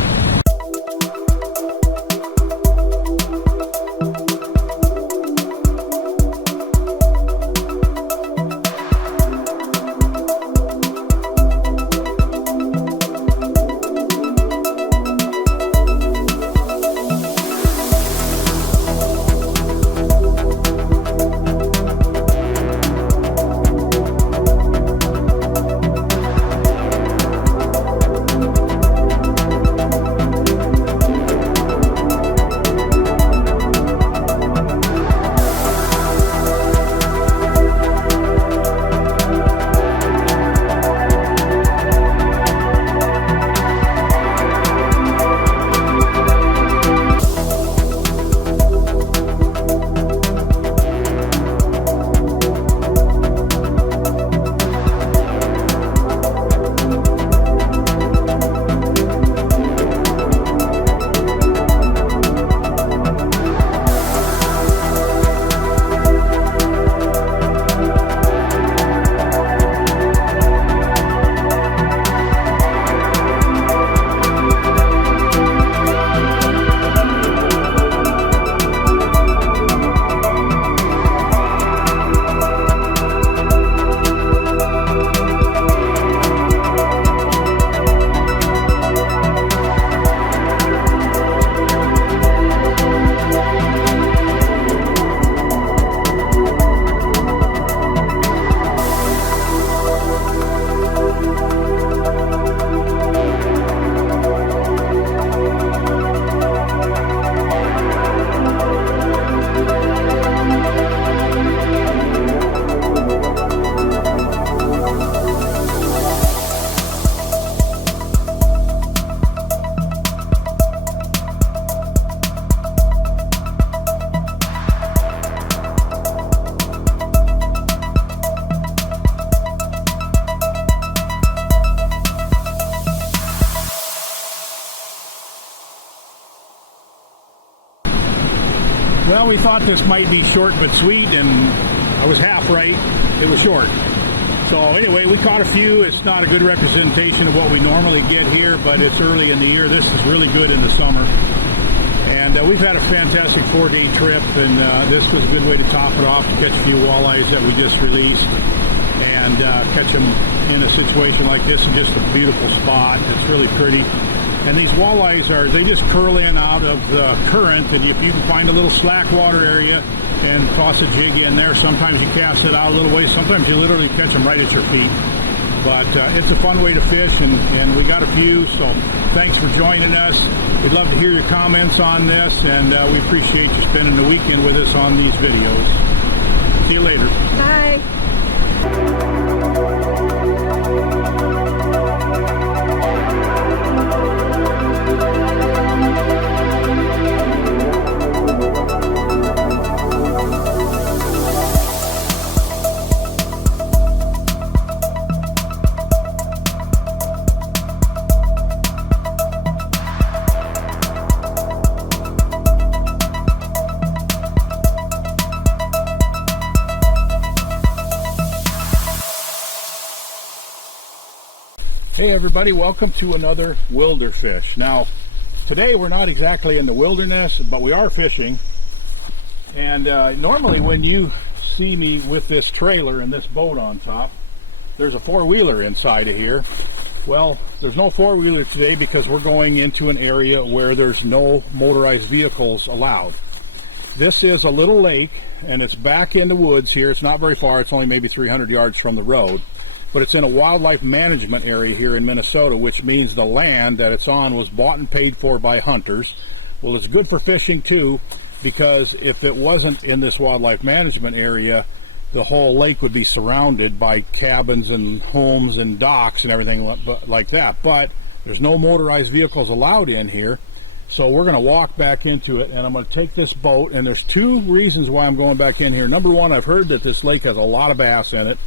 thought this might be short but sweet, and I was half right. It was short. So anyway, we caught a few. It's not a good representation of what we normally get here, but it's early in the year. This is really good in the summer. And we've had a fantastic 4-day trip, and this was a good way to top it off, to catch a few walleyes that we just released, and catch them in a situation like this in just a beautiful spot. It's really pretty. And these walleyes they just curl in out of the current, and if you can find a little slack water area and toss a jig in there, sometimes you cast it out a little ways, sometimes you literally catch them right at your feet. But it's a fun way to fish, and we got a few, so thanks for joining us. We'd love to hear your comments on this, and we appreciate you spending the weekend with us on these videos. See you later. Bye. Hey everybody, welcome to another Wilder Fish. Now, today we're not exactly in the wilderness, but we are fishing. And normally when you see me with this trailer and this boat on top, there's a four-wheeler inside of here. Well, there's no four-wheeler today because we're going into an area where there's no motorized vehicles allowed. This is a little lake, and it's back in the woods here. It's not very far. It's only maybe 300 yards from the road. But it's in a wildlife management area here in Minnesota, which means the land that it's on was bought and paid for by hunters. Well, it's good for fishing too, because if it wasn't in this wildlife management area, the whole lake would be surrounded by cabins and homes and docks and everything like that. But there's no motorized vehicles allowed in here, so we're going to walk back into it, and I'm going to take this boat. And there's two reasons why I'm going back in here. Number one, I've heard that this lake has a lot of bass in it.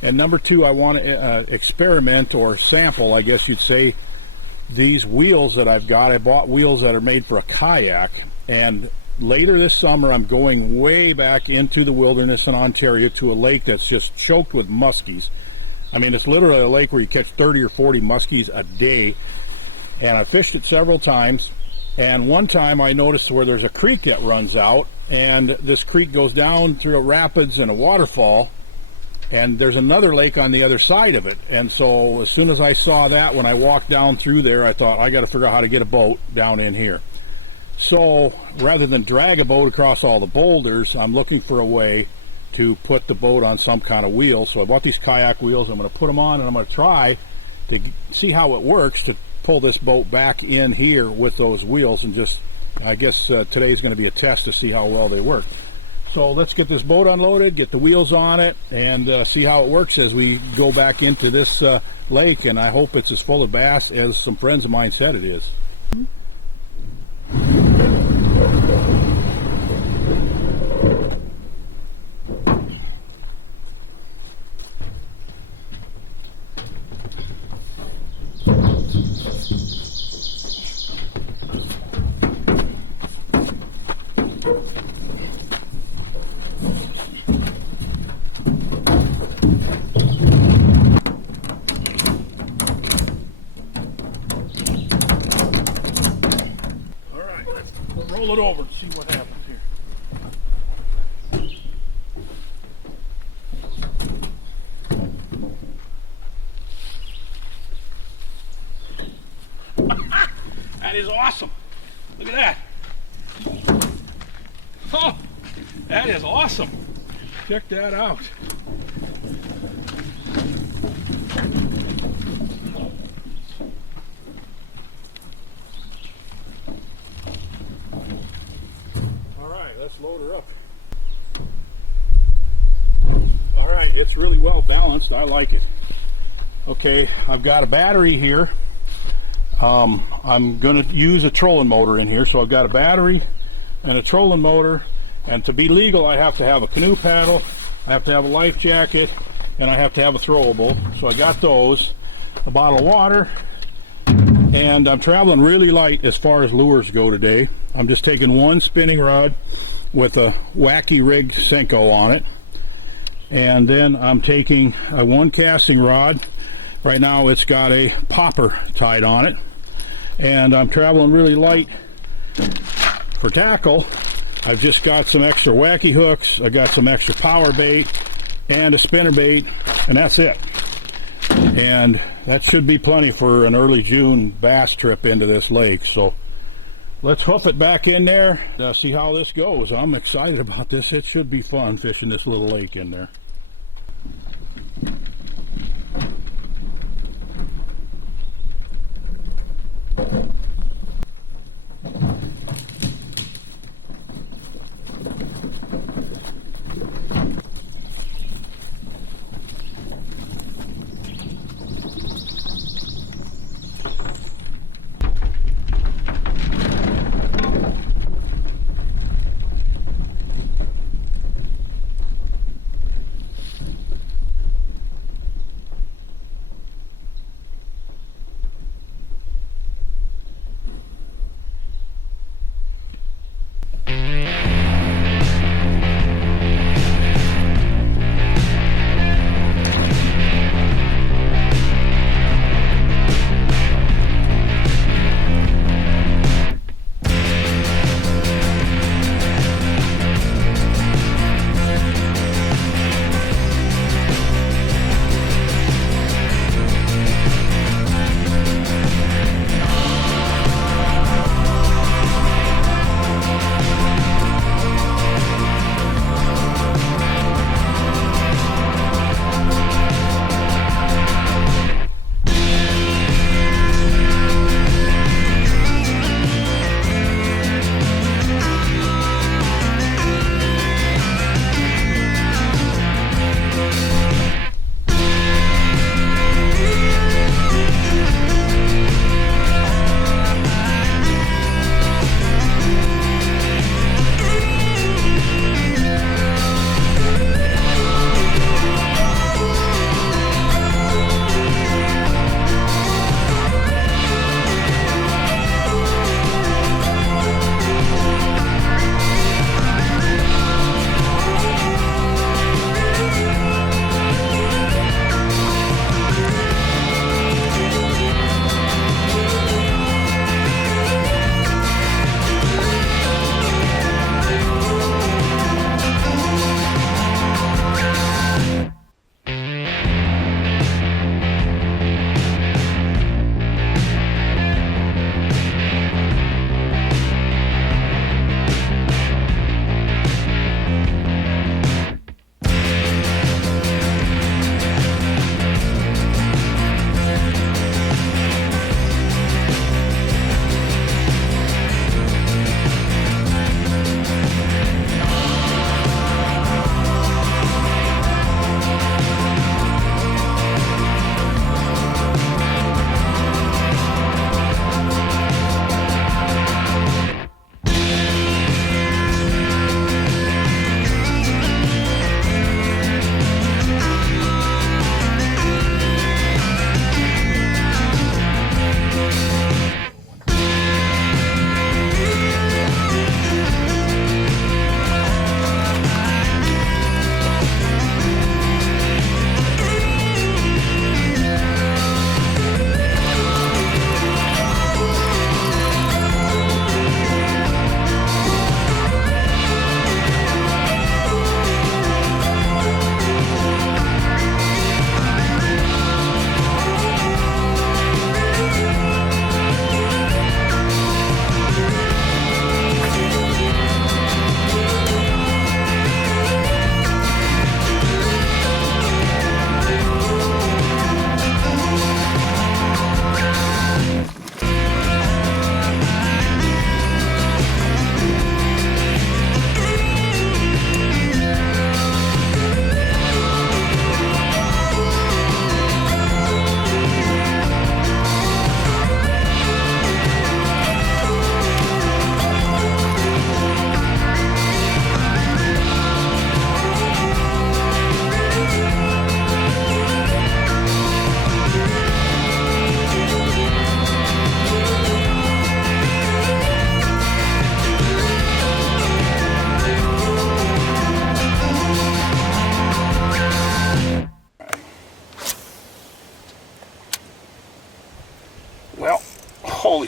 And number two, I want to experiment or sample, I guess you'd say, these wheels that I've got. I bought wheels that are made for a kayak, and later this summer I'm going way back into the wilderness in Ontario to a lake that's just choked with muskies. I mean, it's literally a lake where you catch 30 or 40 muskies a day, and I fished it several times. And one time I noticed where there's a creek that runs out, and this creek goes down through a rapids and a waterfall, and there's another lake on the other side of it. And so as soon as I saw that, when I walked down through there, I thought, I got to figure out how to get a boat down in here. So rather than drag a boat across all the boulders, I'm looking for a way to put the boat on some kind of wheel. So I bought these kayak wheels. I'm going to put them on, and I'm going to try to see how it works to pull this boat back in here with those wheels, and just, I guess today's going to be a test to see how well they work. So let's get this boat unloaded, get the wheels on it, and see how it works as we go back into this lake. And I hope it's as full of bass as some friends of mine said it is. Roll it over and see what happens here. That is awesome. Look at that. Oh, that is awesome. Check that out. Let's load her up. All right, it's really well balanced. I like it. Okay, I've got a battery here. I'm going to use a trolling motor in here, so I've got a battery and a trolling motor. And to be legal, I have to have a canoe paddle, I have to have a life jacket, and I have to have a throwable. So I got those, a bottle of water, and I'm traveling really light as far as lures go today. I'm just taking one spinning rod with a wacky rigged Senko on it. And then I'm taking a 1 casting rod. Right now it's got a popper tied on it. And I'm traveling really light for tackle. I've just got some extra wacky hooks, I got some extra power bait, and a spinner bait, and that's it. And that should be plenty for an early June bass trip into this lake. So let's hoof it back in there, see how this goes. I'm excited about this. It should be fun fishing this little lake in there.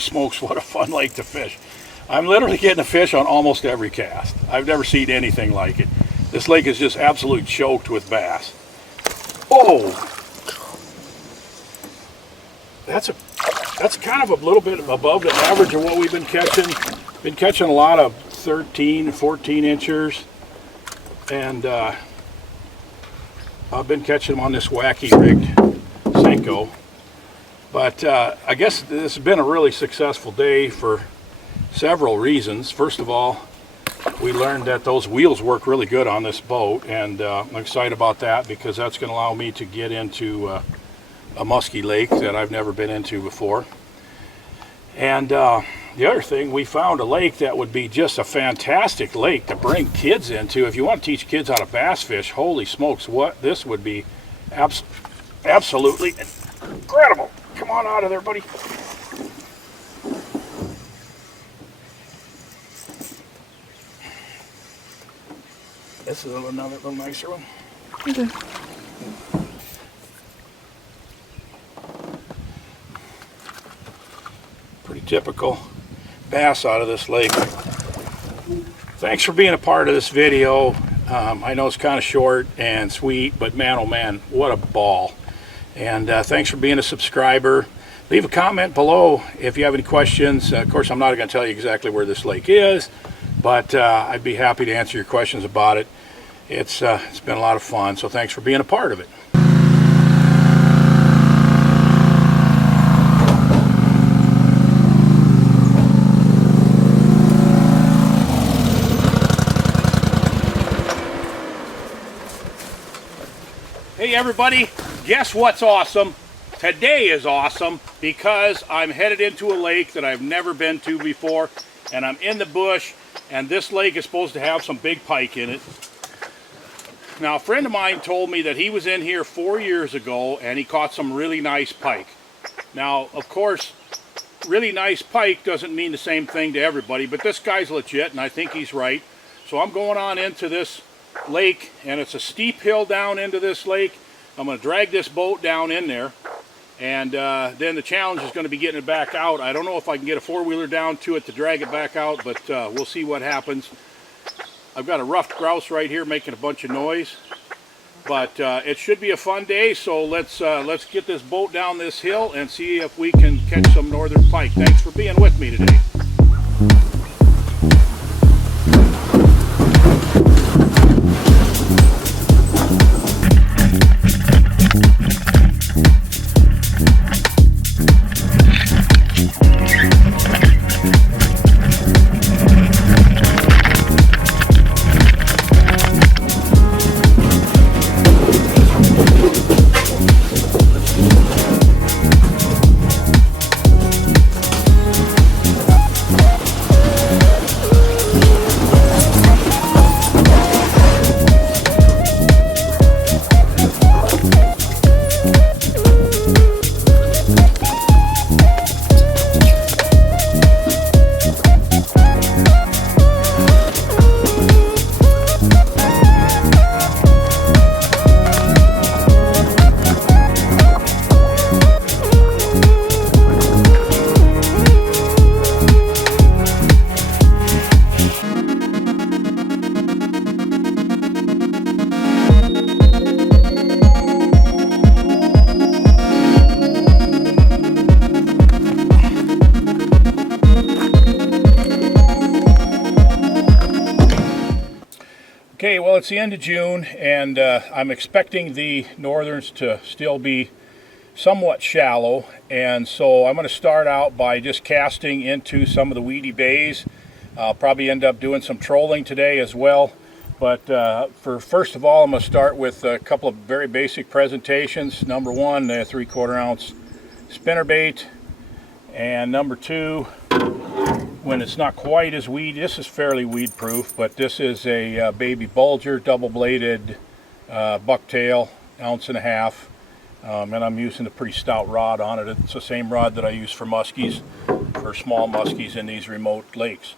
Holy smokes, what a fun lake to fish. I'm literally getting a fish on almost every cast. I've never seen anything like it. This lake is just absolutely choked with bass. Oh! That's kind of a little bit above the average of what we've been catching. Been catching a lot of 13, 14 inchers. And I've been catching them on this wacky rigged Senko. But I guess this has been a really successful day for several reasons. First of all, we learned that those wheels work really good on this boat, and I'm excited about that because that's going to allow me to get into a musky lake that I've never been into before. And the other thing, we found a lake that would be just a fantastic lake to bring kids into. If you want to teach kids how to bass fish, holy smokes, what this would be absolutely incredible. Come on out of there, buddy. This is another little nicer one. Okay. Pretty typical bass out of this lake. Thanks for being a part of this video. I know it's kind of short and sweet, but man, oh man, what a ball. And thanks for being a subscriber. Leave a comment below if you have any questions. Of course, I'm not going to tell you exactly where this lake is, but I'd be happy to answer your questions about it. It's been a lot of fun, so thanks for being a part of it. Hey everybody, guess what's awesome? Today is awesome because I'm headed into a lake that I've never been to before, and I'm in the bush, and this lake is supposed to have some big pike in it. Now, a friend of mine told me that he was in here 4 years ago and he caught some really nice pike. Now, of course, really nice pike doesn't mean the same thing to everybody, but this guy's legit and I think he's right. So I'm going on into this lake, and it's a steep hill down into this lake. I'm going to drag this boat down in there, and then the challenge is going to be getting it back out. I don't know if I can get a four-wheeler down to it to drag it back out, but we'll see what happens. I've got a ruffed grouse right here making a bunch of noise, but it should be a fun day. So let's get this boat down this hill and see if we can catch some northern pike. Thanks for being with me today. Okay, well, it's the end of June, and I'm expecting the northerns to still be somewhat shallow, and so I'm going to start out by just casting into some of the weedy bays. I'll probably end up doing some trolling today as well, but first of all, I'm going to start with a couple of very basic presentations. Number one, the 3/4 ounce spinnerbait, and number two, when it's not quite as weedy, this is fairly weed proof, but this is a baby bulger, double bladed bucktail, 1.5 ounces, and I'm using a pretty stout rod on it. It's the same rod that I use for muskies, for small muskies in these remote lakes.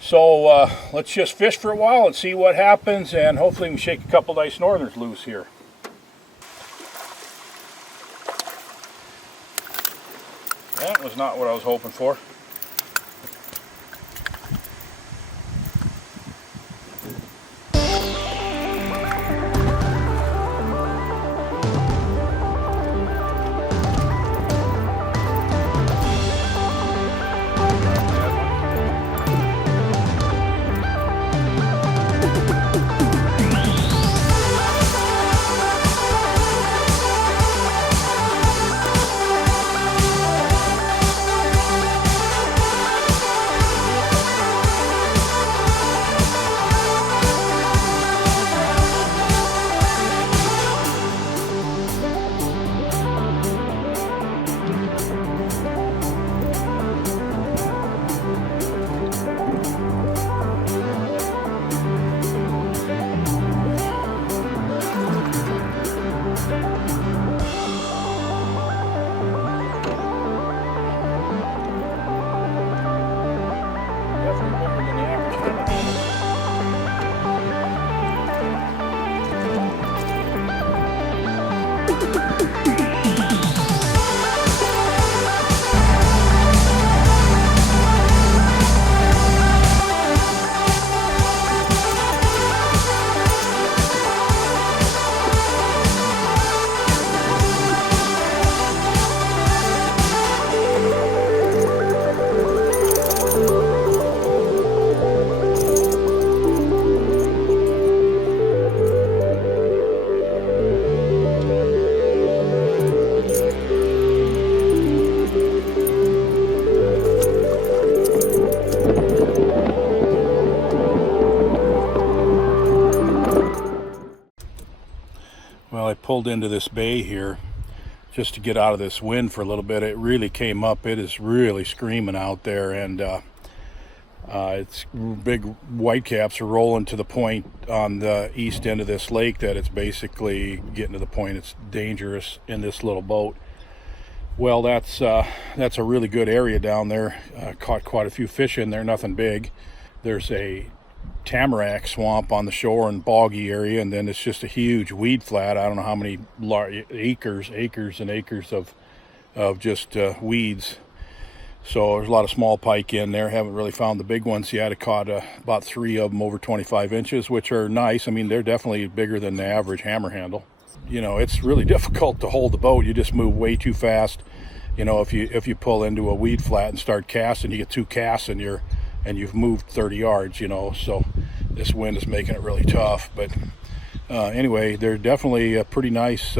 So let's just fish for a while and see what happens, and hopefully we can shake a couple nice northerners loose here. That was not what I was hoping for. Well, I pulled into this bay here just to get out of this wind for a little bit. It really came up. It is really screaming out there, and it's big whitecaps are rolling to the point on the east end of this lake that it's basically getting to the point it's dangerous in this little boat. Well, that's a really good area down there. Caught quite a few fish in there, nothing big. There's a tamarack swamp on the shore and boggy area, and then it's just a huge weed flat. I don't know how many acres and acres of just weeds. So there's a lot of small pike in there. Haven't really found the big ones yet. I caught about 3 of them over 25 inches, which are nice. I mean, they're definitely bigger than the average hammer handle. You know, it's really difficult to hold the boat. You just move way too fast. You know, if you pull into a weed flat and start casting, you get 2 casts and you've moved 30 yards, you know, so this wind is making it really tough. But anyway, they're definitely a pretty nice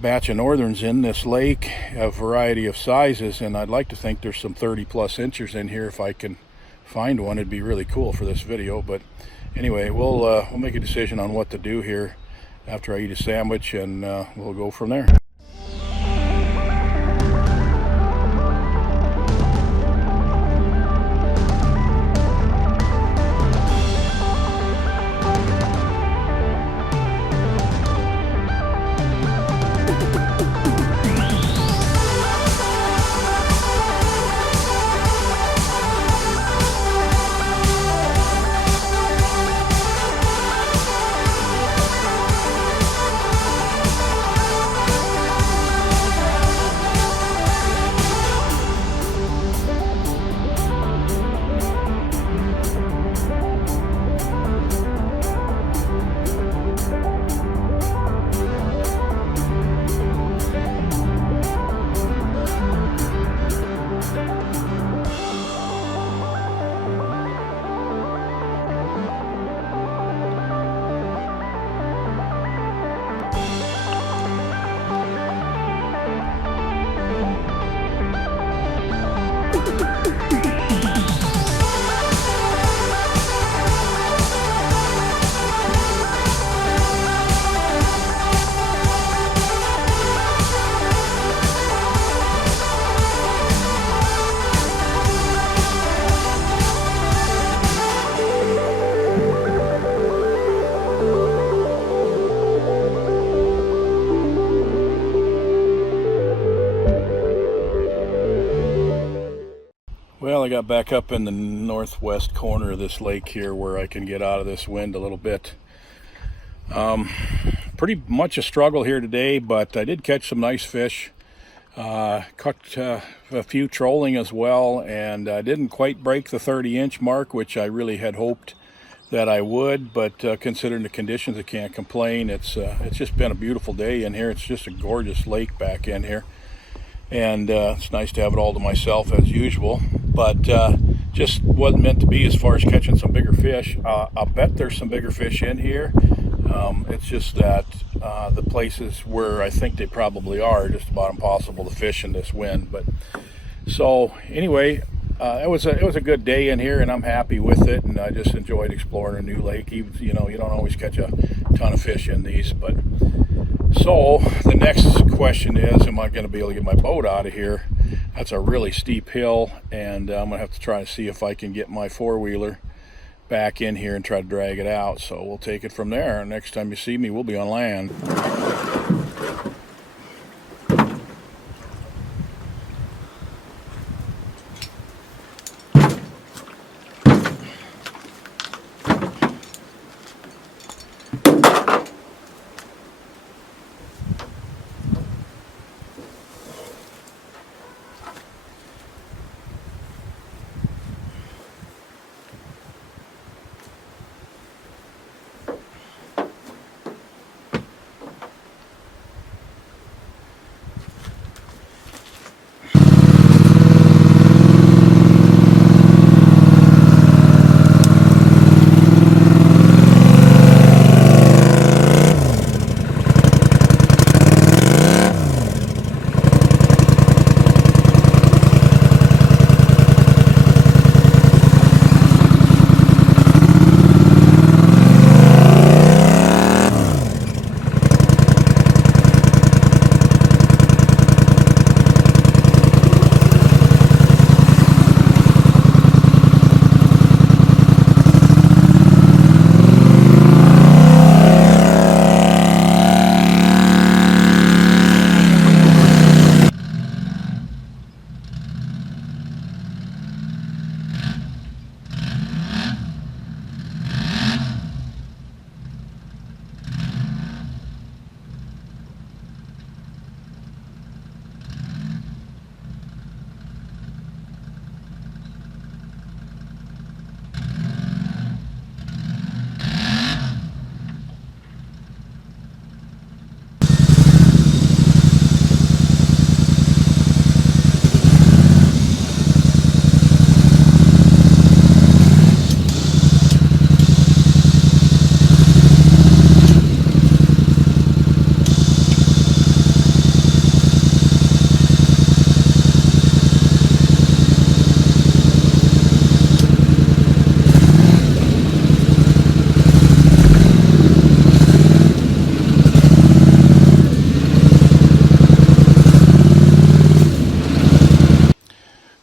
batch of northerns in this lake, a variety of sizes, and I'd like to think there's some 30+ inches in here. If I can find one, it'd be really cool for this video. But anyway, we'll make a decision on what to do here after I eat a sandwich, and we'll go from there. Well, I got back up in the northwest corner of this lake here where I can get out of this wind a little bit. Pretty much a struggle here today, but I did catch some nice fish. Caught a few trolling as well, and didn't quite break the 30-inch mark, which I really had hoped that I would, but considering the conditions, I can't complain. It's just been a beautiful day in here. It's just a gorgeous lake back in here, and it's nice to have it all to myself as usual, but just wasn't meant to be as far as catching some bigger fish. I'll bet there's some bigger fish in here. It's just that the places where I think they probably are just about impossible to fish in this wind. But so anyway, it was a good day in here, and I'm happy with it, and I just enjoyed exploring a new lake. Even, you know, you don't always catch a ton of fish in these. But so the next question is, am I going to be able to get my boat out of here? That's a really steep hill, and I'm gonna have to try to see if I can get my four-wheeler back in here and try to drag it out. So we'll take it from there. Next time you see me, we'll be on land.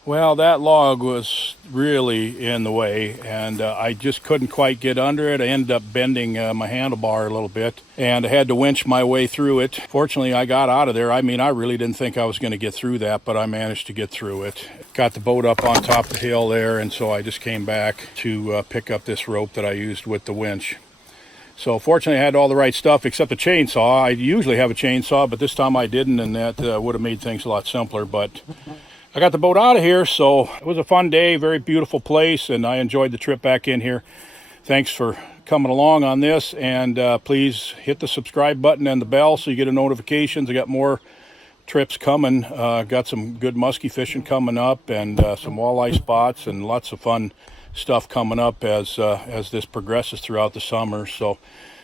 Well, that log was really in the way, and I just couldn't quite get under it. I ended up bending my handlebar a little bit, and I had to winch my way through it. Fortunately, I got out of there. I mean, I really didn't think I was going to get through that, but I managed to get through it. Got the boat up on top of the hill there, and so I just came back to pick up this rope that I used with the winch. So fortunately, I had all the right stuff except the chainsaw. I usually have a chainsaw, but this time I didn't, and that would have made things a lot simpler. But I got the boat out of here, so it was a fun day, very beautiful place, and I enjoyed the trip back in here. Thanks for coming along on this, and please hit the subscribe button and the bell so you get notifications. I got more trips coming. Got some good musky fishing coming up, and some walleye spots, and lots of fun stuff coming up as this progresses throughout the summer. So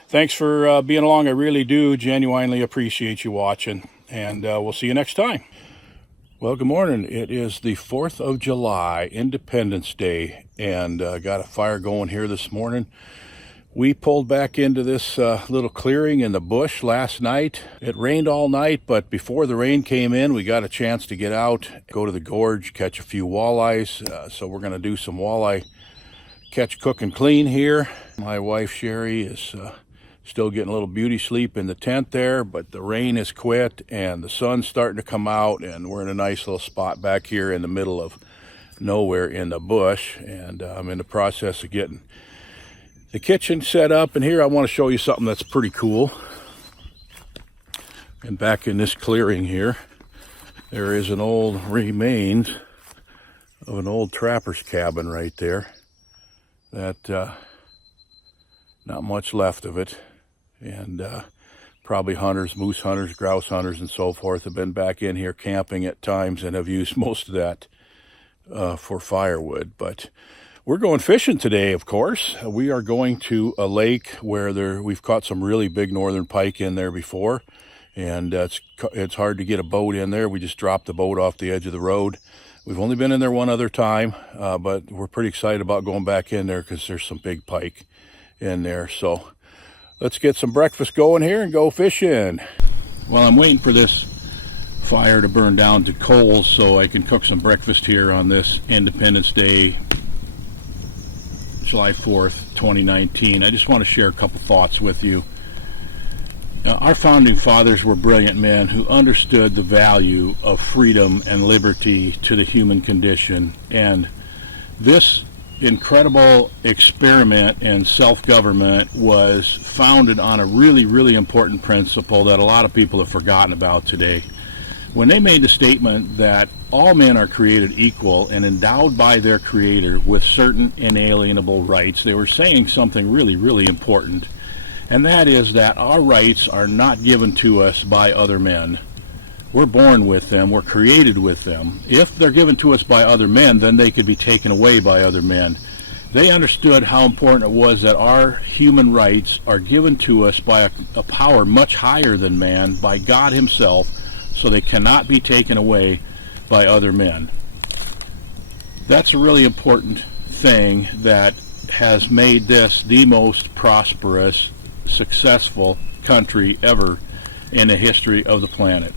thanks for being along. I really do genuinely appreciate you watching, and we'll see you next time. Well, good morning. It is the 4th of July, Independence Day, and got a fire going here this morning. We pulled back into this little clearing in the bush last night. It rained all night, but before the rain came in, we got a chance to get out, go to the gorge, catch a few walleyes. So we're going to do some walleye catch, cook, and clean here. My wife, Sherry, is still getting a little beauty sleep in the tent there, but the rain has quit and the sun's starting to come out, and we're in a nice little spot back here in the middle of nowhere in the bush, and I'm in the process of getting the kitchen set up. And here I want to show you something that's pretty cool. And back in this clearing here, There is an old remains of an old trapper's cabin right there. That not much left of it, and probably hunters, moose hunters, grouse hunters, and so forth have been back in here camping at times and have used most of that for firewood. But we're going fishing today, of course. We are going to a lake where we've caught some really big northern pike in there before, and it's hard to get a boat in there. We just dropped the boat off the edge of the road. We've only been in there one other time, but we're pretty excited about going back in there because there's some big pike in there. So let's get some breakfast going here and go fishing. Well, I'm waiting for this fire to burn down to coals so I can cook some breakfast here on this Independence Day, July 4th, 2019. I just want to share a couple thoughts with you. Our founding fathers were brilliant men who understood the value of freedom and liberty to the human condition, and this incredible experiment in self-government was founded on a really, really important principle that a lot of people have forgotten about today. When they made the statement that all men are created equal and endowed by their Creator with certain inalienable rights, they were saying something really, really important. And that is that our rights are not given to us by other men. We're born with them. We're created with them. If they're given to us by other men, then they could be taken away by other men. They understood how important it was that our human rights are given to us by a power much higher than man, by God Himself, so they cannot be taken away by other men. That's a really important thing that has made this the most prosperous, successful country ever in the history of the planet.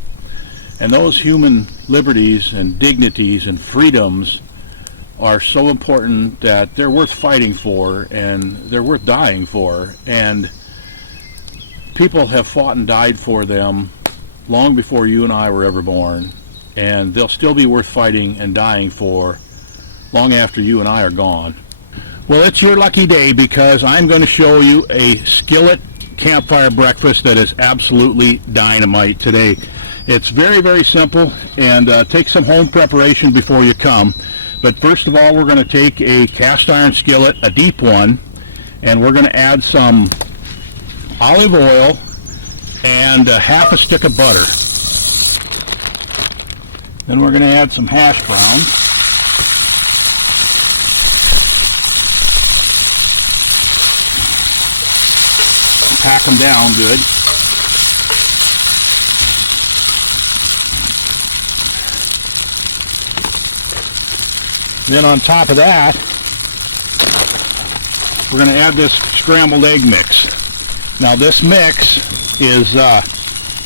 And those human liberties and dignities and freedoms are so important that they're worth fighting for and they're worth dying for. And people have fought and died for them long before you and I were ever born. And they'll still be worth fighting and dying for long after you and I are gone. Well, it's your lucky day because I'm going to show you a skillet campfire breakfast that is absolutely dynamite today. It's very, very simple, and take some home preparation before you come. But first of all, we're going to take a cast iron skillet, a deep one, and we're going to add some olive oil and half a stick of butter. Then we're going to add some hash browns. Pack them down good. Then on top of that, we're going to add this scrambled egg mix. Now this mix is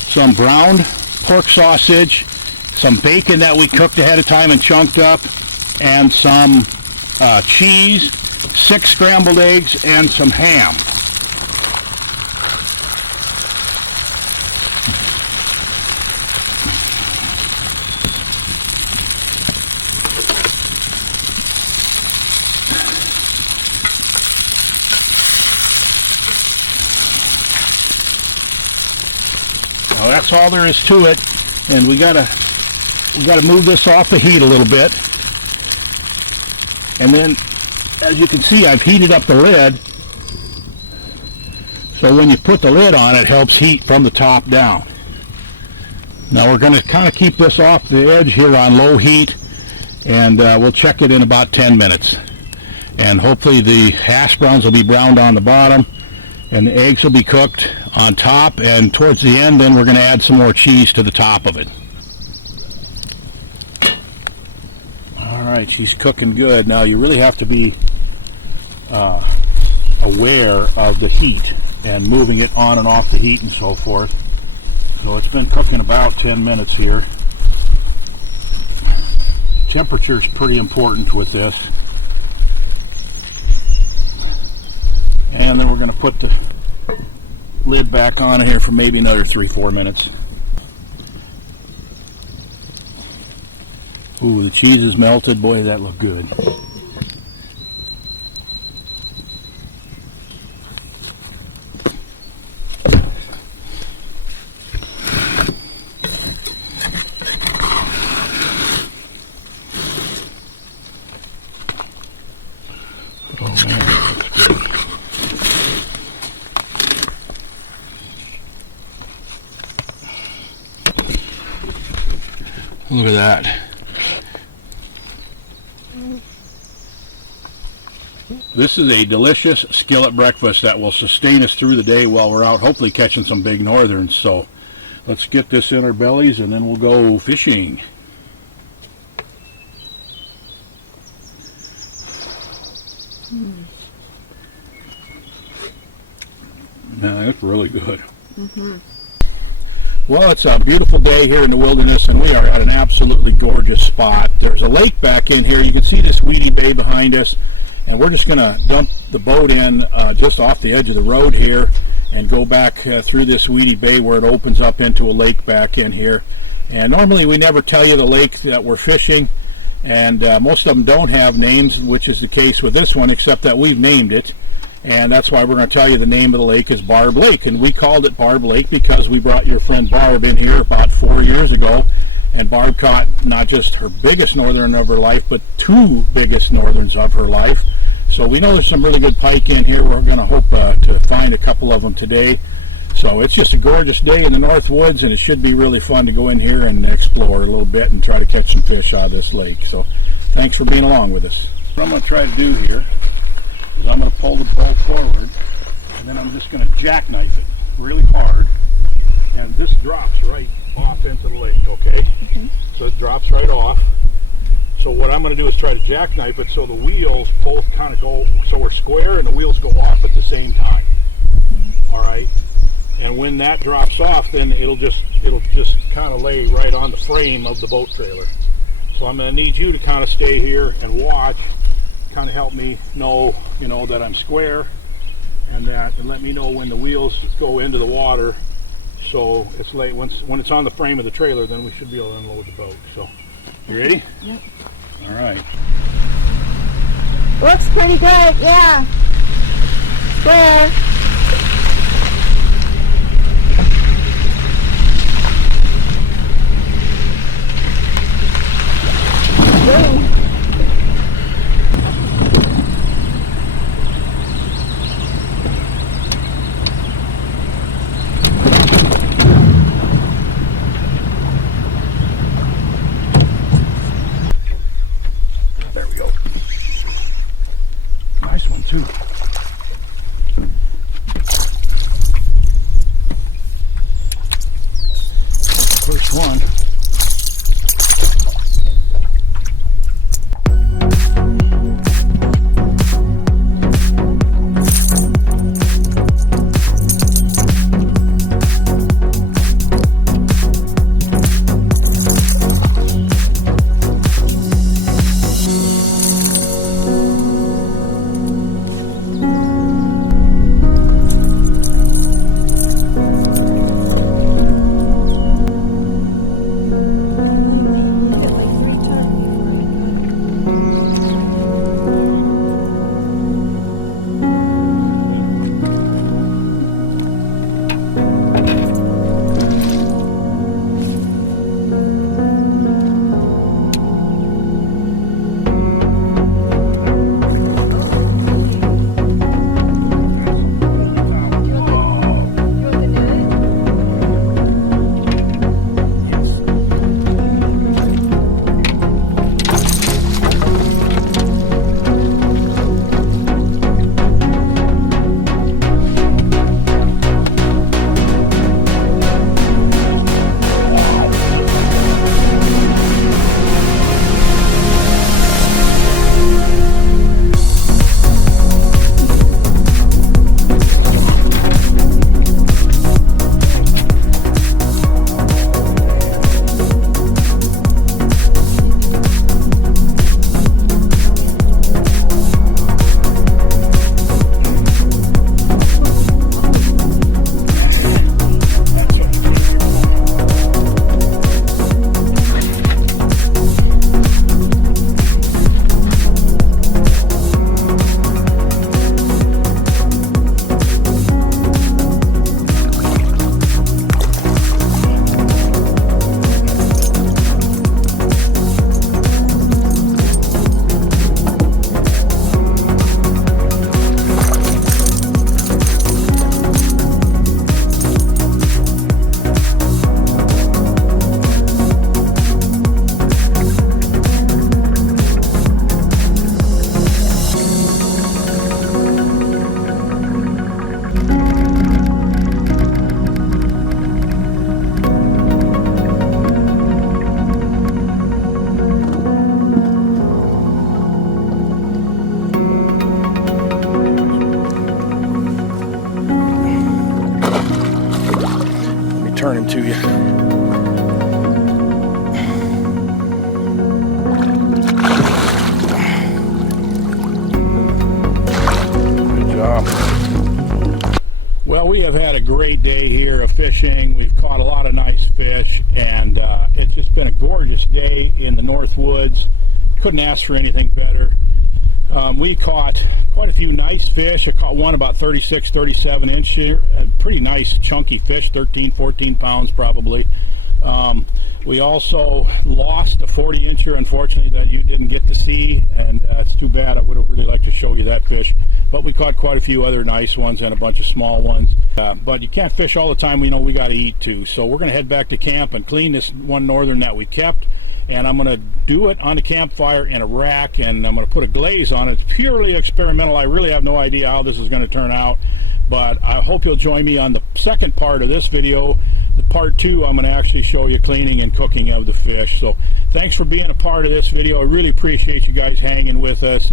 some browned pork sausage, some bacon that we cooked ahead of time and chunked up, and some cheese, 6 scrambled eggs, and some ham. Well, that's all there is to it, and we gotta move this off the heat a little bit. And then, as you can see, I've heated up the lid, so when you put the lid on, it helps heat from the top down. Now we're going to kind of keep this off the edge here on low heat, and we'll check it in about 10 minutes. And hopefully the hash browns will be browned on the bottom, and the eggs will be cooked on top, and towards the end then we're going to add some more cheese to the top of it. Alright, she's cooking good. Now you really have to be aware of the heat and moving it on and off the heat and so forth. So it's been cooking about 10 minutes here. Temperature is pretty important with this. And then we're going to put the lid back on here for maybe another 3-4 minutes. Ooh, the cheese is melted. Boy, that looked good. Look at that. This is a delicious skillet breakfast that will sustain us through the day while we're out, hopefully catching some big northerns. So let's get this in our bellies and then we'll go fishing. Man, that's really good. Mm-hmm. Well, it's a beautiful day here in the wilderness, and we are at an absolutely gorgeous spot. There's a lake back in here. You can see this weedy bay behind us, and we're just going to dump the boat in just off the edge of the road here and go back through this weedy bay where it opens up into a lake back in here. And normally we never tell you the lake that we're fishing, and most of them don't have names, which is the case with this one, except that we've named it. And that's why we're going to tell you the name of the lake is Barb Lake. And we called it Barb Lake because we brought your friend Barb in here about 4 years ago. And Barb caught not just her biggest northern of her life, but 2 biggest northerns of her life. So we know there's some really good pike in here. We're going to hope to find a couple of them today. So it's just a gorgeous day in the North Woods, and it should be really fun to go in here and explore a little bit and try to catch some fish out of this lake. So thanks for being along with us. What I'm going to try to do here is I'm going to pull the boat forward, and then I'm just going to jackknife it really hard, and this drops right off into the lake, okay? Mm-hmm. So it drops right off. So what I'm going to do is try to jackknife it so the wheels both kind of go, so we're square and the wheels go off at the same time. Mm-hmm. All right? And when that drops off, then it'll just kind of lay right on the frame of the boat trailer. So I'm going to need you to kind of stay here and watch, kind of help me know, that I'm square, and let me know when the wheels go into the water. So it's late when it's on the frame of the trailer, then we should be able to unload the boat. So you ready? Yep. All right. Looks pretty good, yeah. Square. There we go. Nice one too. First one. turn him to you. Good job. Well, we have had a great day here of fishing. We've caught a lot of nice fish, and it's just been a gorgeous day in the North Woods. Couldn't ask for anything better. We caught quite a few nice fish. I caught one about 36, 37 inch here. A pretty nice chunky fish, 13, 14 pounds probably. We also lost a 40 incher, unfortunately, that you didn't get to see, and it's too bad. I would have really liked to show you that fish. But we caught quite a few other nice ones and a bunch of small ones. But you can't fish all the time. We know we got to eat too. So we're going to head back to camp and clean this one northern that we kept. And I'm going to do it on the campfire in a rack, and I'm going to put a glaze on it. It's purely experimental. I really have no idea how this is going to turn out, but I hope you'll join me on the second part of this video. The part 2, I'm going to actually show you cleaning and cooking of the fish. So thanks for being a part of this video. I really appreciate you guys hanging with us.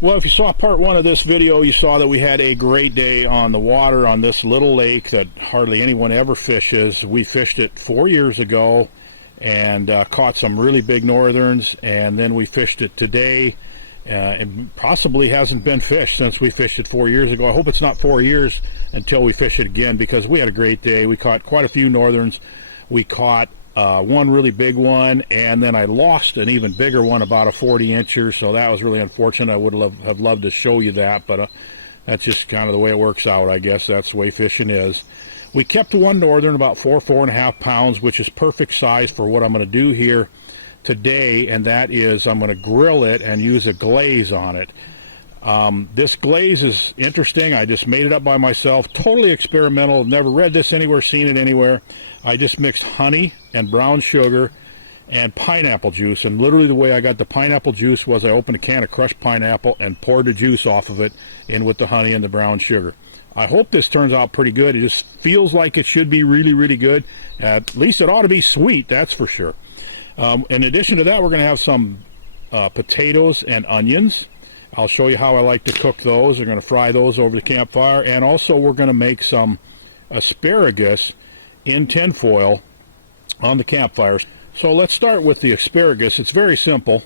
Well, if you saw part 1 of this video, you saw that we had a great day on the water on this little lake that hardly anyone ever fishes. We fished it 4 years ago and caught some really big northerns, and then we fished it today. It possibly hasn't been fished since we fished it 4 years ago. I hope it's not 4 years until we fish it again, because we had a great day. We caught quite a few northerns. We caught one really big one, and then I lost an even bigger one, about a 40 incher, so that was really unfortunate. I would have loved to show you that, but that's just kind of the way it works out, I guess. That's the way fishing is. We kept one northern, about 4.5 pounds, which is perfect size for what I'm going to do here today, and that is I'm going to grill it and use a glaze on it. This glaze is interesting. I just made it up by myself, totally experimental. Never read this anywhere, seen it anywhere. I just mixed honey and brown sugar and pineapple juice, and literally the way I got the pineapple juice was I opened a can of crushed pineapple and poured the juice off of it in with the honey and the brown sugar. I hope this turns out pretty good. It just feels like it should be really, really good. At least it ought to be sweet, that's for sure. In addition to that, we're going to have some potatoes and onions. I'll show you how I like to cook those. We're going to fry those over the campfire. And also we're going to make some asparagus in tinfoil on the campfire. So let's start with the asparagus. It's very simple.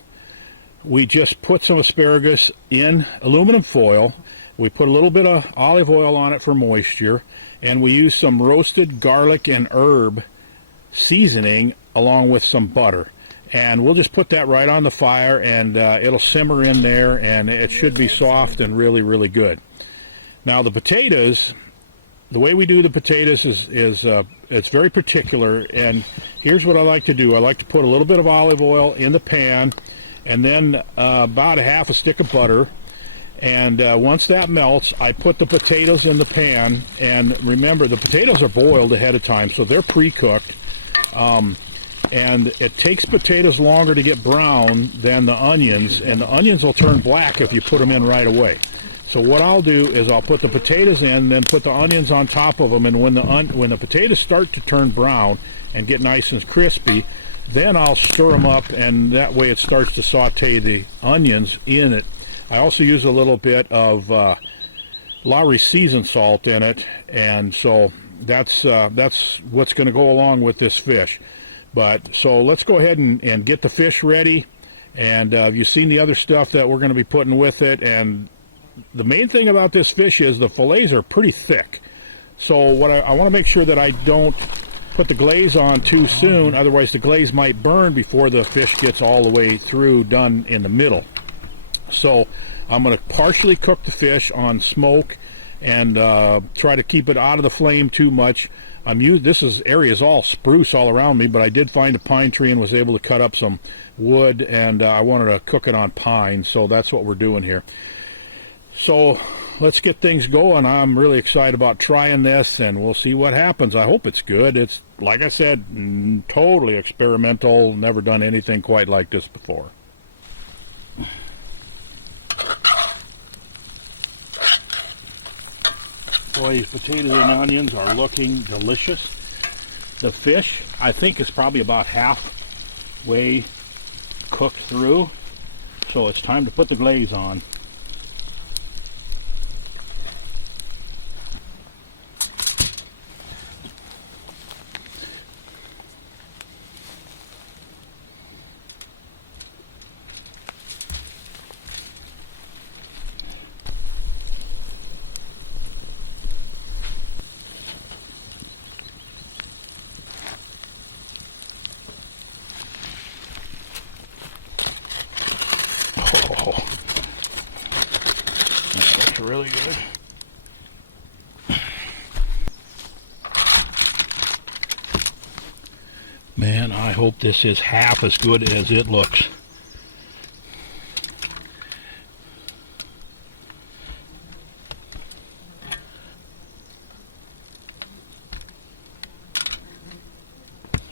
We just put some asparagus in aluminum foil. We put a little bit of olive oil on it for moisture, and we use some roasted garlic and herb seasoning along with some butter. And we'll just put that right on the fire, and it'll simmer in there, and it should be soft and really, really good. Now the potatoes, the way we do the potatoes is it's very particular, and here's what I like to do. I like to put a little bit of olive oil in the pan, and then about a half a stick of butter. And once that melts, I put the potatoes in the pan. And remember, the potatoes are boiled ahead of time, so they're pre-cooked. And it takes potatoes longer to get brown than the onions, and the onions will turn black if you put them in right away. So what I'll do is I'll put the potatoes in, then put the onions on top of them, and when the potatoes start to turn brown and get nice and crispy, then I'll stir them up, and that way it starts to saute the onions in it. I also use a little bit of Lowry seasoned salt in it, and so that's what's going to go along with this fish. But so let's go ahead and get the fish ready, and you've seen the other stuff that we're going to be putting with it. And the main thing about this fish is the fillets are pretty thick. So what I want to make sure that I don't put the glaze on too soon, otherwise the glaze might burn before the fish gets all the way through done in the middle. So I'm going to partially cook the fish on smoke and try to keep it out of the flame too much. This area is all spruce all around me, but I did find a pine tree and was able to cut up some wood, and I wanted to cook it on pine, so that's what we're doing here. So let's get things going. I'm really excited about trying this, and we'll see what happens. I hope it's good. It's, like I said, totally experimental. Never done anything quite like this before. Boy, these potatoes and onions are looking delicious. The fish, I think, is probably about halfway cooked through, so it's time to put the glaze on. really good. Man, I hope this is half as good as it looks.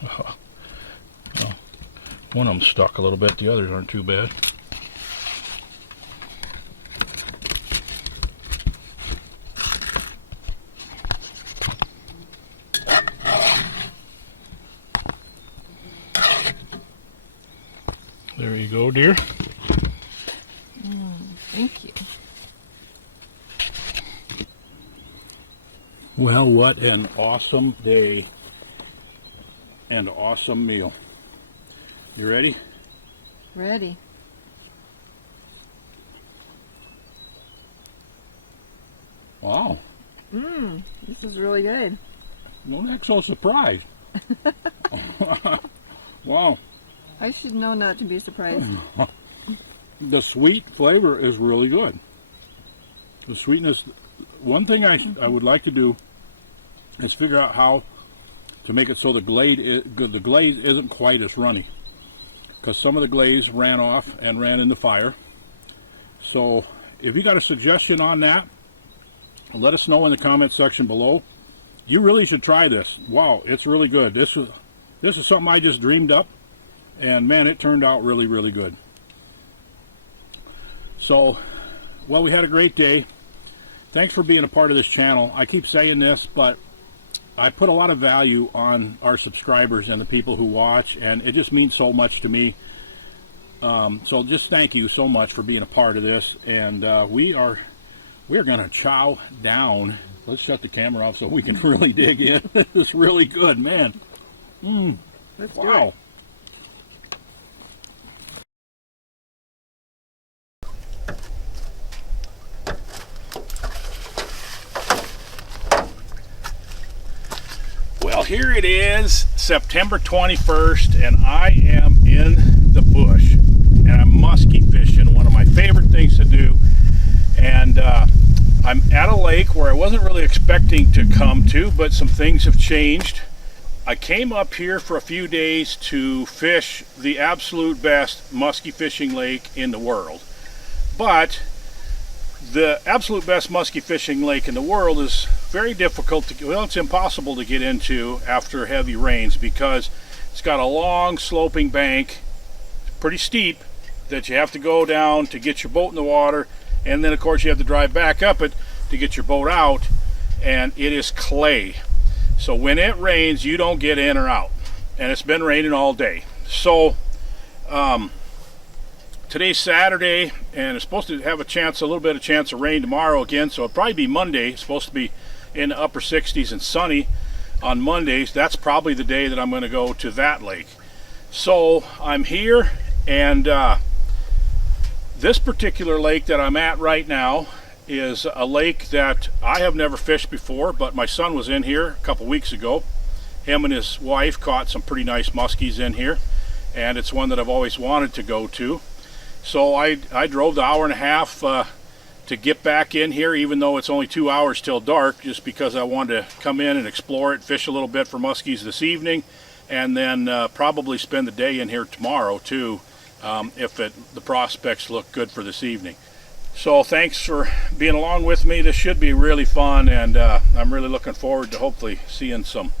Well, one of them stuck a little bit, the others aren't too bad. There you go, dear. Thank you. Well, what an awesome day and awesome meal. You ready? Ready. Wow. This is really good. Don't act so surprised. Wow. I should know not to be surprised. The sweet flavor is really good. The sweetness. One thing I would like to do is figure out how to make it so the glaze isn't quite as runny, because some of the glaze ran off and ran in the fire. So if you got a suggestion on that, let us know in the comment section below. You really should try this. Wow, it's really good. This is something I just dreamed up, and man, it turned out really, really good. So, well, we had a great day. Thanks for being a part of this channel. I keep saying this, but I put a lot of value on our subscribers and the people who watch, and it just means so much to me. So just thank you so much for being a part of this, and we're going to chow down. Let's shut the camera off so we can really dig in. It's really good, man. Let's do Wow. it. Well, here it is, September 21st, and I am in the bush, and I'm muskie fishing, one of my favorite things to do. And I'm at a lake where I wasn't really expecting to come to, but some things have changed. I came up here for a few days to fish the absolute best muskie fishing lake in the world. But the absolute best muskie fishing lake in the world is very difficult to, well, it's impossible to get into after heavy rains, because it's got a long sloping bank, pretty steep, that you have to go down to get your boat in the water, and then of course you have to drive back up it to get your boat out, and it is clay. So when it rains, you don't get in or out, and it's been raining all day. So today's Saturday, and it's supposed to have a little bit of chance of rain tomorrow again, so it'll probably be Monday. It's supposed to be in the upper 60s and sunny on Mondays. That's probably the day that I'm going to go to that lake. So I'm here, and this particular lake that I'm at right now is a lake that I have never fished before, but my son was in here a couple weeks ago. Him and his wife caught some pretty nice muskies in here, and it's one that I've always wanted to go to. So I drove the hour and a half to get back in here, even though it's only 2 hours till dark, just because I wanted to come in and explore it, fish a little bit for muskies this evening, and then probably spend the day in here tomorrow too, if the prospects look good for this evening. So thanks for being along with me. This should be really fun, and I'm really looking forward to hopefully seeing some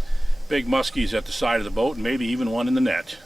big muskies at the side of the boat, and maybe even one in the net.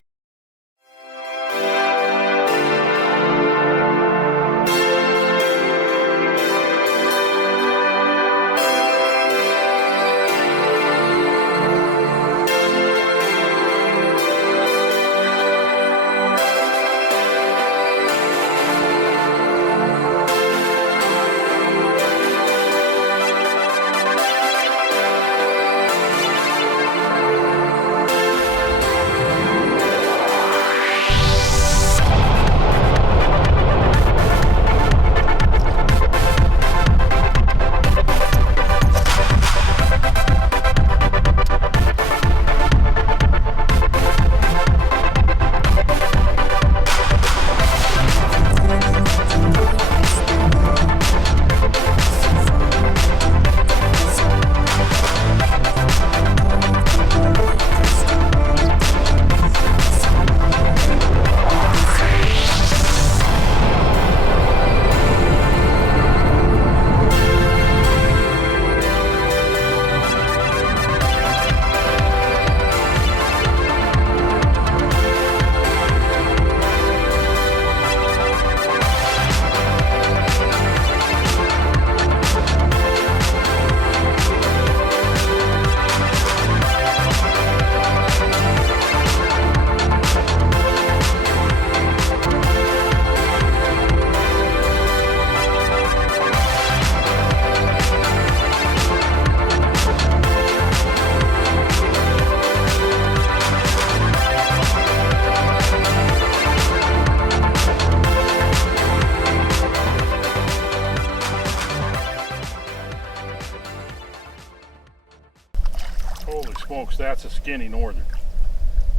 Holy smokes, that's a skinny northern.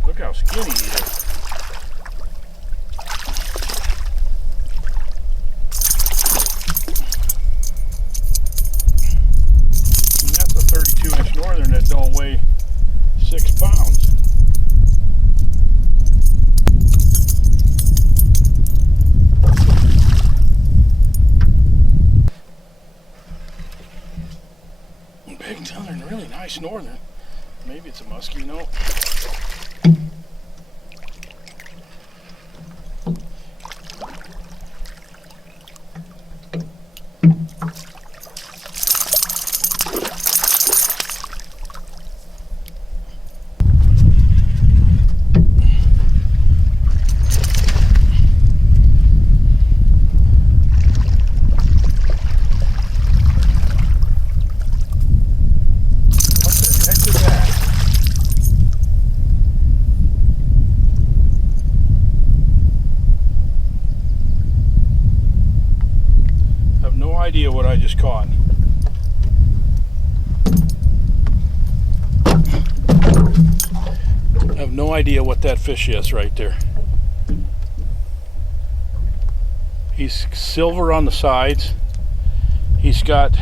Look how skinny he is. And that's a 32-inch northern that don't weigh 6 pounds. Big northern, really nice northern. Maybe it's a muskie, no. Idea what I just caught. I have no idea what that fish is right there. He's silver on the sides. He's got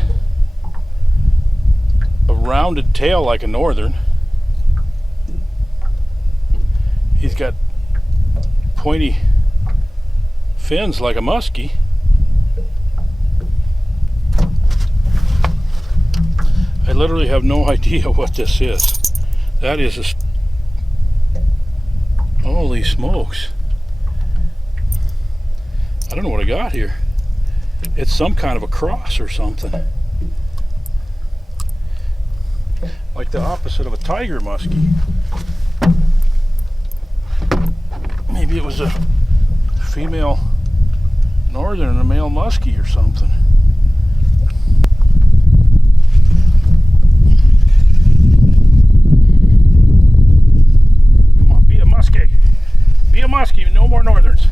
a rounded tail like a northern. He's got pointy fins like a muskie. I literally have no idea what this is. That is a... Holy smokes. I don't know what I got here. It's some kind of a cross or something. Like the opposite of a tiger muskie. Maybe it was a female northern and a male muskie or something. Be a muskie, no more northerns.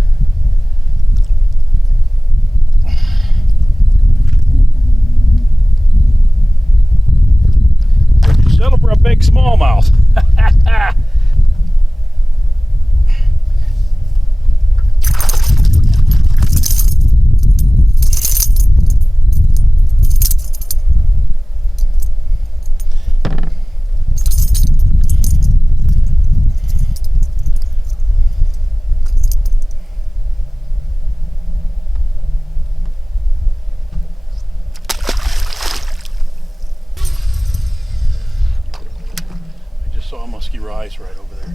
Settle for a big smallmouth. Saw a muskie rise right over there.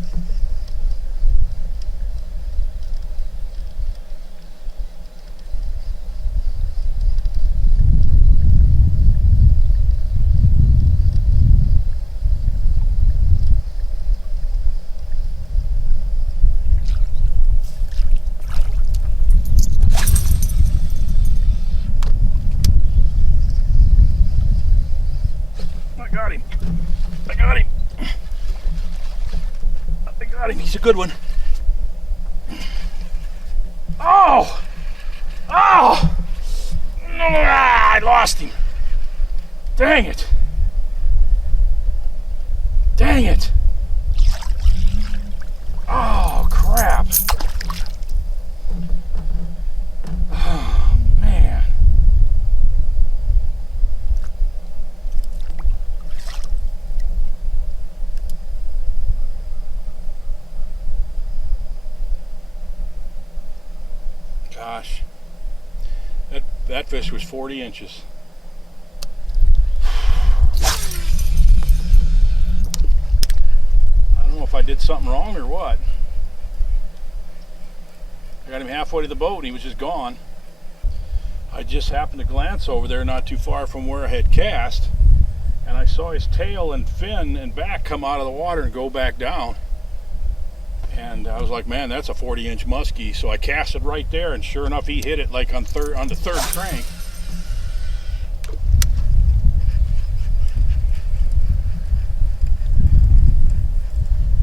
I got him. I got him. Got him. He's a good one. Oh! Oh! I lost him. Dang it. Dang it. Oh, crap. Oh, man. Gosh, that fish was 40 inches. I don't know if I did something wrong or what. I got him halfway to the boat and he was just gone. I just happened to glance over there not too far from where I had cast, and I saw his tail and fin and back come out of the water and go back down. And I was like, man, that's a 40-inch muskie. So I cast it right there, and sure enough, he hit it like on the third crank.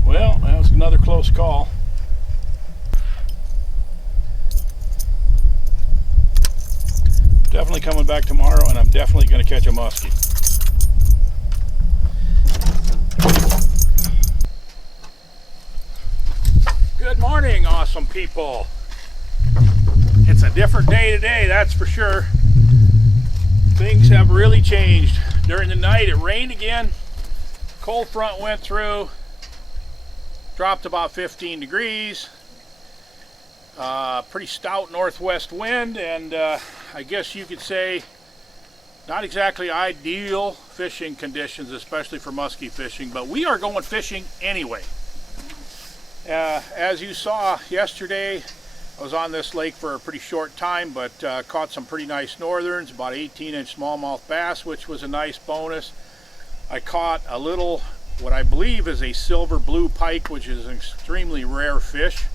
Well, that was another close call. Definitely coming back tomorrow, and I'm definitely going to catch a muskie. awesome people. It's a different day today, that's for sure. Things have really changed. During the night it rained again. Cold front went through. Dropped about 15 degrees. Pretty stout northwest wind, and I guess you could say not exactly ideal fishing conditions, especially for muskie fishing, but we are going fishing anyway. As you saw yesterday, I was on this lake for a pretty short time, but caught some pretty nice northerns, about 18-inch smallmouth bass, which was a nice bonus. I caught a little, what I believe is a silver blue pike, which is an extremely rare fish.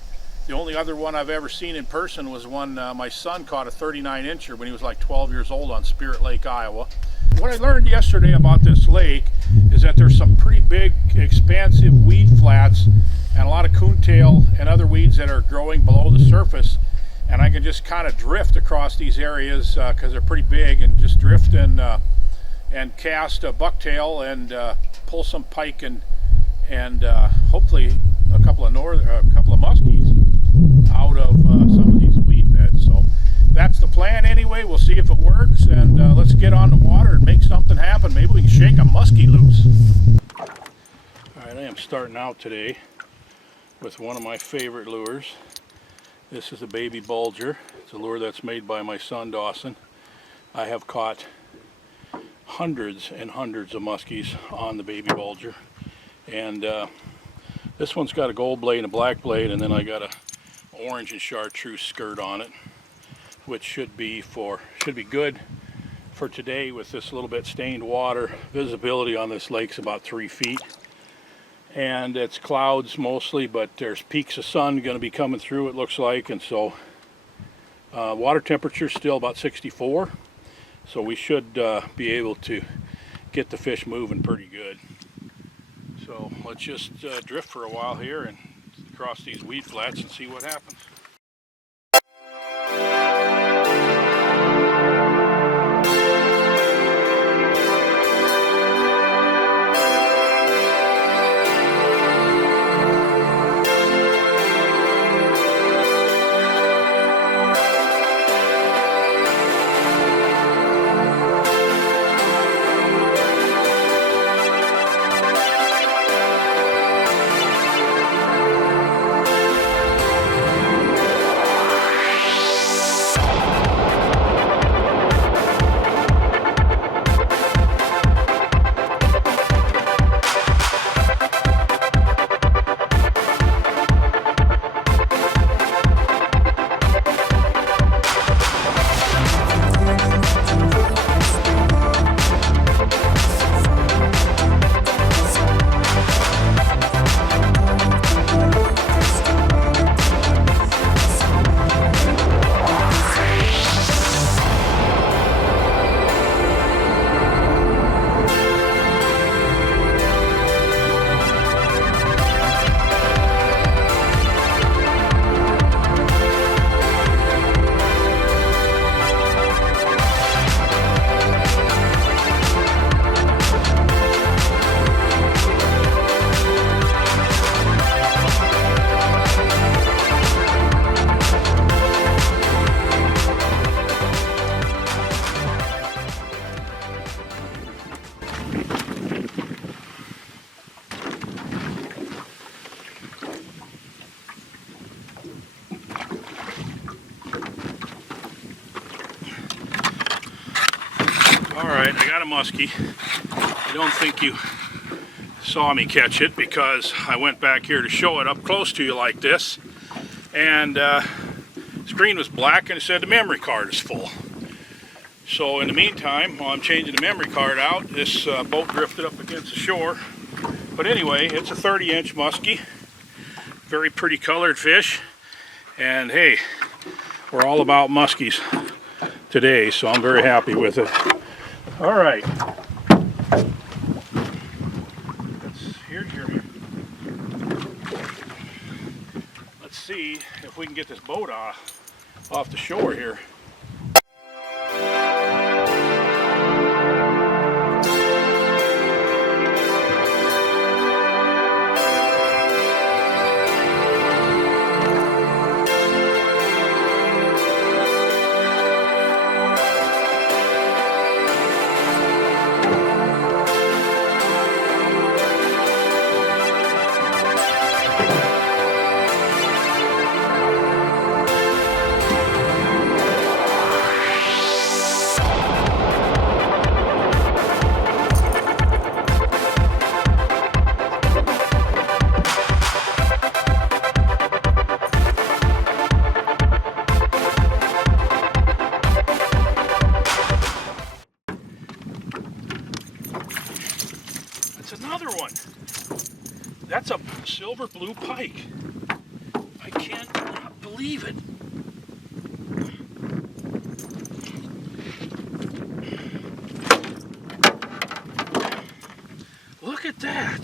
The only other one I've ever seen in person was one my son caught, a 39-incher, when he was like 12 years old on Spirit Lake, Iowa. What I learned yesterday about this lake is that there's some pretty big, expansive weed flats and a lot of coontail and other weeds that are growing below the surface. And I can just kind of drift across these areas because they're pretty big, and just drift and cast a bucktail and pull some pike and hopefully a couple of muskies out of some of these weed beds. So that's the plan anyway. We'll see if it works, and let's get on the water and make something happen. Maybe we can shake a muskie loose. Alright, I am starting out today with one of my favorite lures. This is a baby bulger. It's a lure that's made by my son Dawson. I have caught hundreds and hundreds of muskies on the baby bulger, and this one's got a gold blade and a black blade, and then I got a orange and chartreuse skirt on it, which should be good for today with this little bit stained water. Visibility on this lake's about 3 feet, and it's clouds mostly, but there's peaks of sun going to be coming through, it looks like, and so water temperature still about 64, so we should be able to get the fish moving pretty good. So let's just drift for a while here and cross these weed flats and see what happens. Alright, I got a muskie. I don't think you saw me catch it because I went back here to show it up close to you like this, and screen was black and it said the memory card is full. So in the meantime, while I'm changing the memory card out, this boat drifted up against the shore. But anyway, it's a 30-inch muskie. Very pretty colored fish. And hey, we're all about muskies today, so I'm very happy with it. All right. Here's your... Let's see if we can get this boat off the shore here. another one. That's a silver blue pike. I can't believe it. Look at that.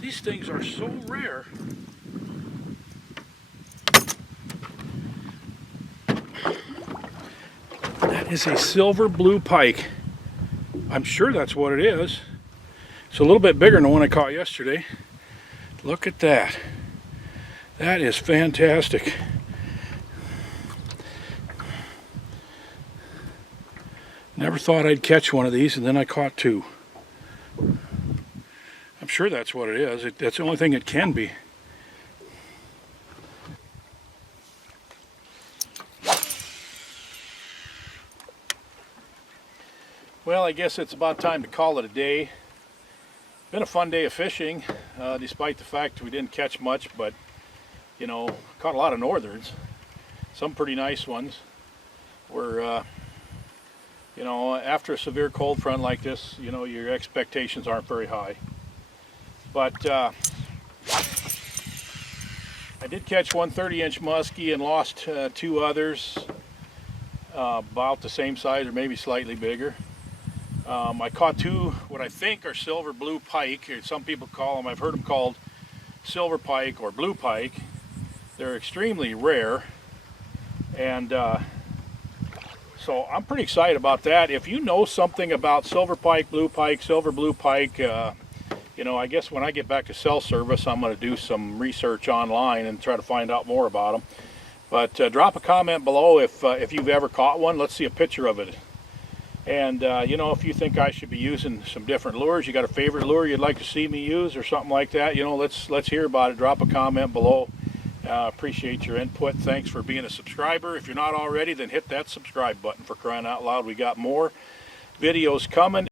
These things are so rare. That is a silver blue pike. I'm sure that's what it is. It's a little bit bigger than the one I caught yesterday. Look at that. That is fantastic. Never thought I'd catch one of these, and then I caught two. I'm sure that's what it is. That's the only thing it can be. Well, I guess it's about time to call it a day. Been a fun day of fishing, despite the fact we didn't catch much, but you know, caught a lot of northerns, some pretty nice ones. We're you know, after a severe cold front like this, you know, your expectations aren't very high. But I did catch one 30-inch muskie and lost two others about the same size or maybe slightly bigger. I caught two what I think are silver blue pike, or some people call them, I've heard them called silver pike or blue pike. They're extremely rare, and so I'm pretty excited about that. If you know something about silver pike, blue pike, silver blue pike, you know, I guess when I get back to cell service, I'm going to do some research online and try to find out more about them. But drop a comment below if you've ever caught one. Let's see a picture of it. And you know, if you think I should be using some different lures, you got a favorite lure you'd like to see me use or something like that, you know, let's hear about it. Drop a comment below. Appreciate your input. Thanks for being a subscriber. If you're not already, then hit that subscribe button, for crying out loud. We got more videos coming.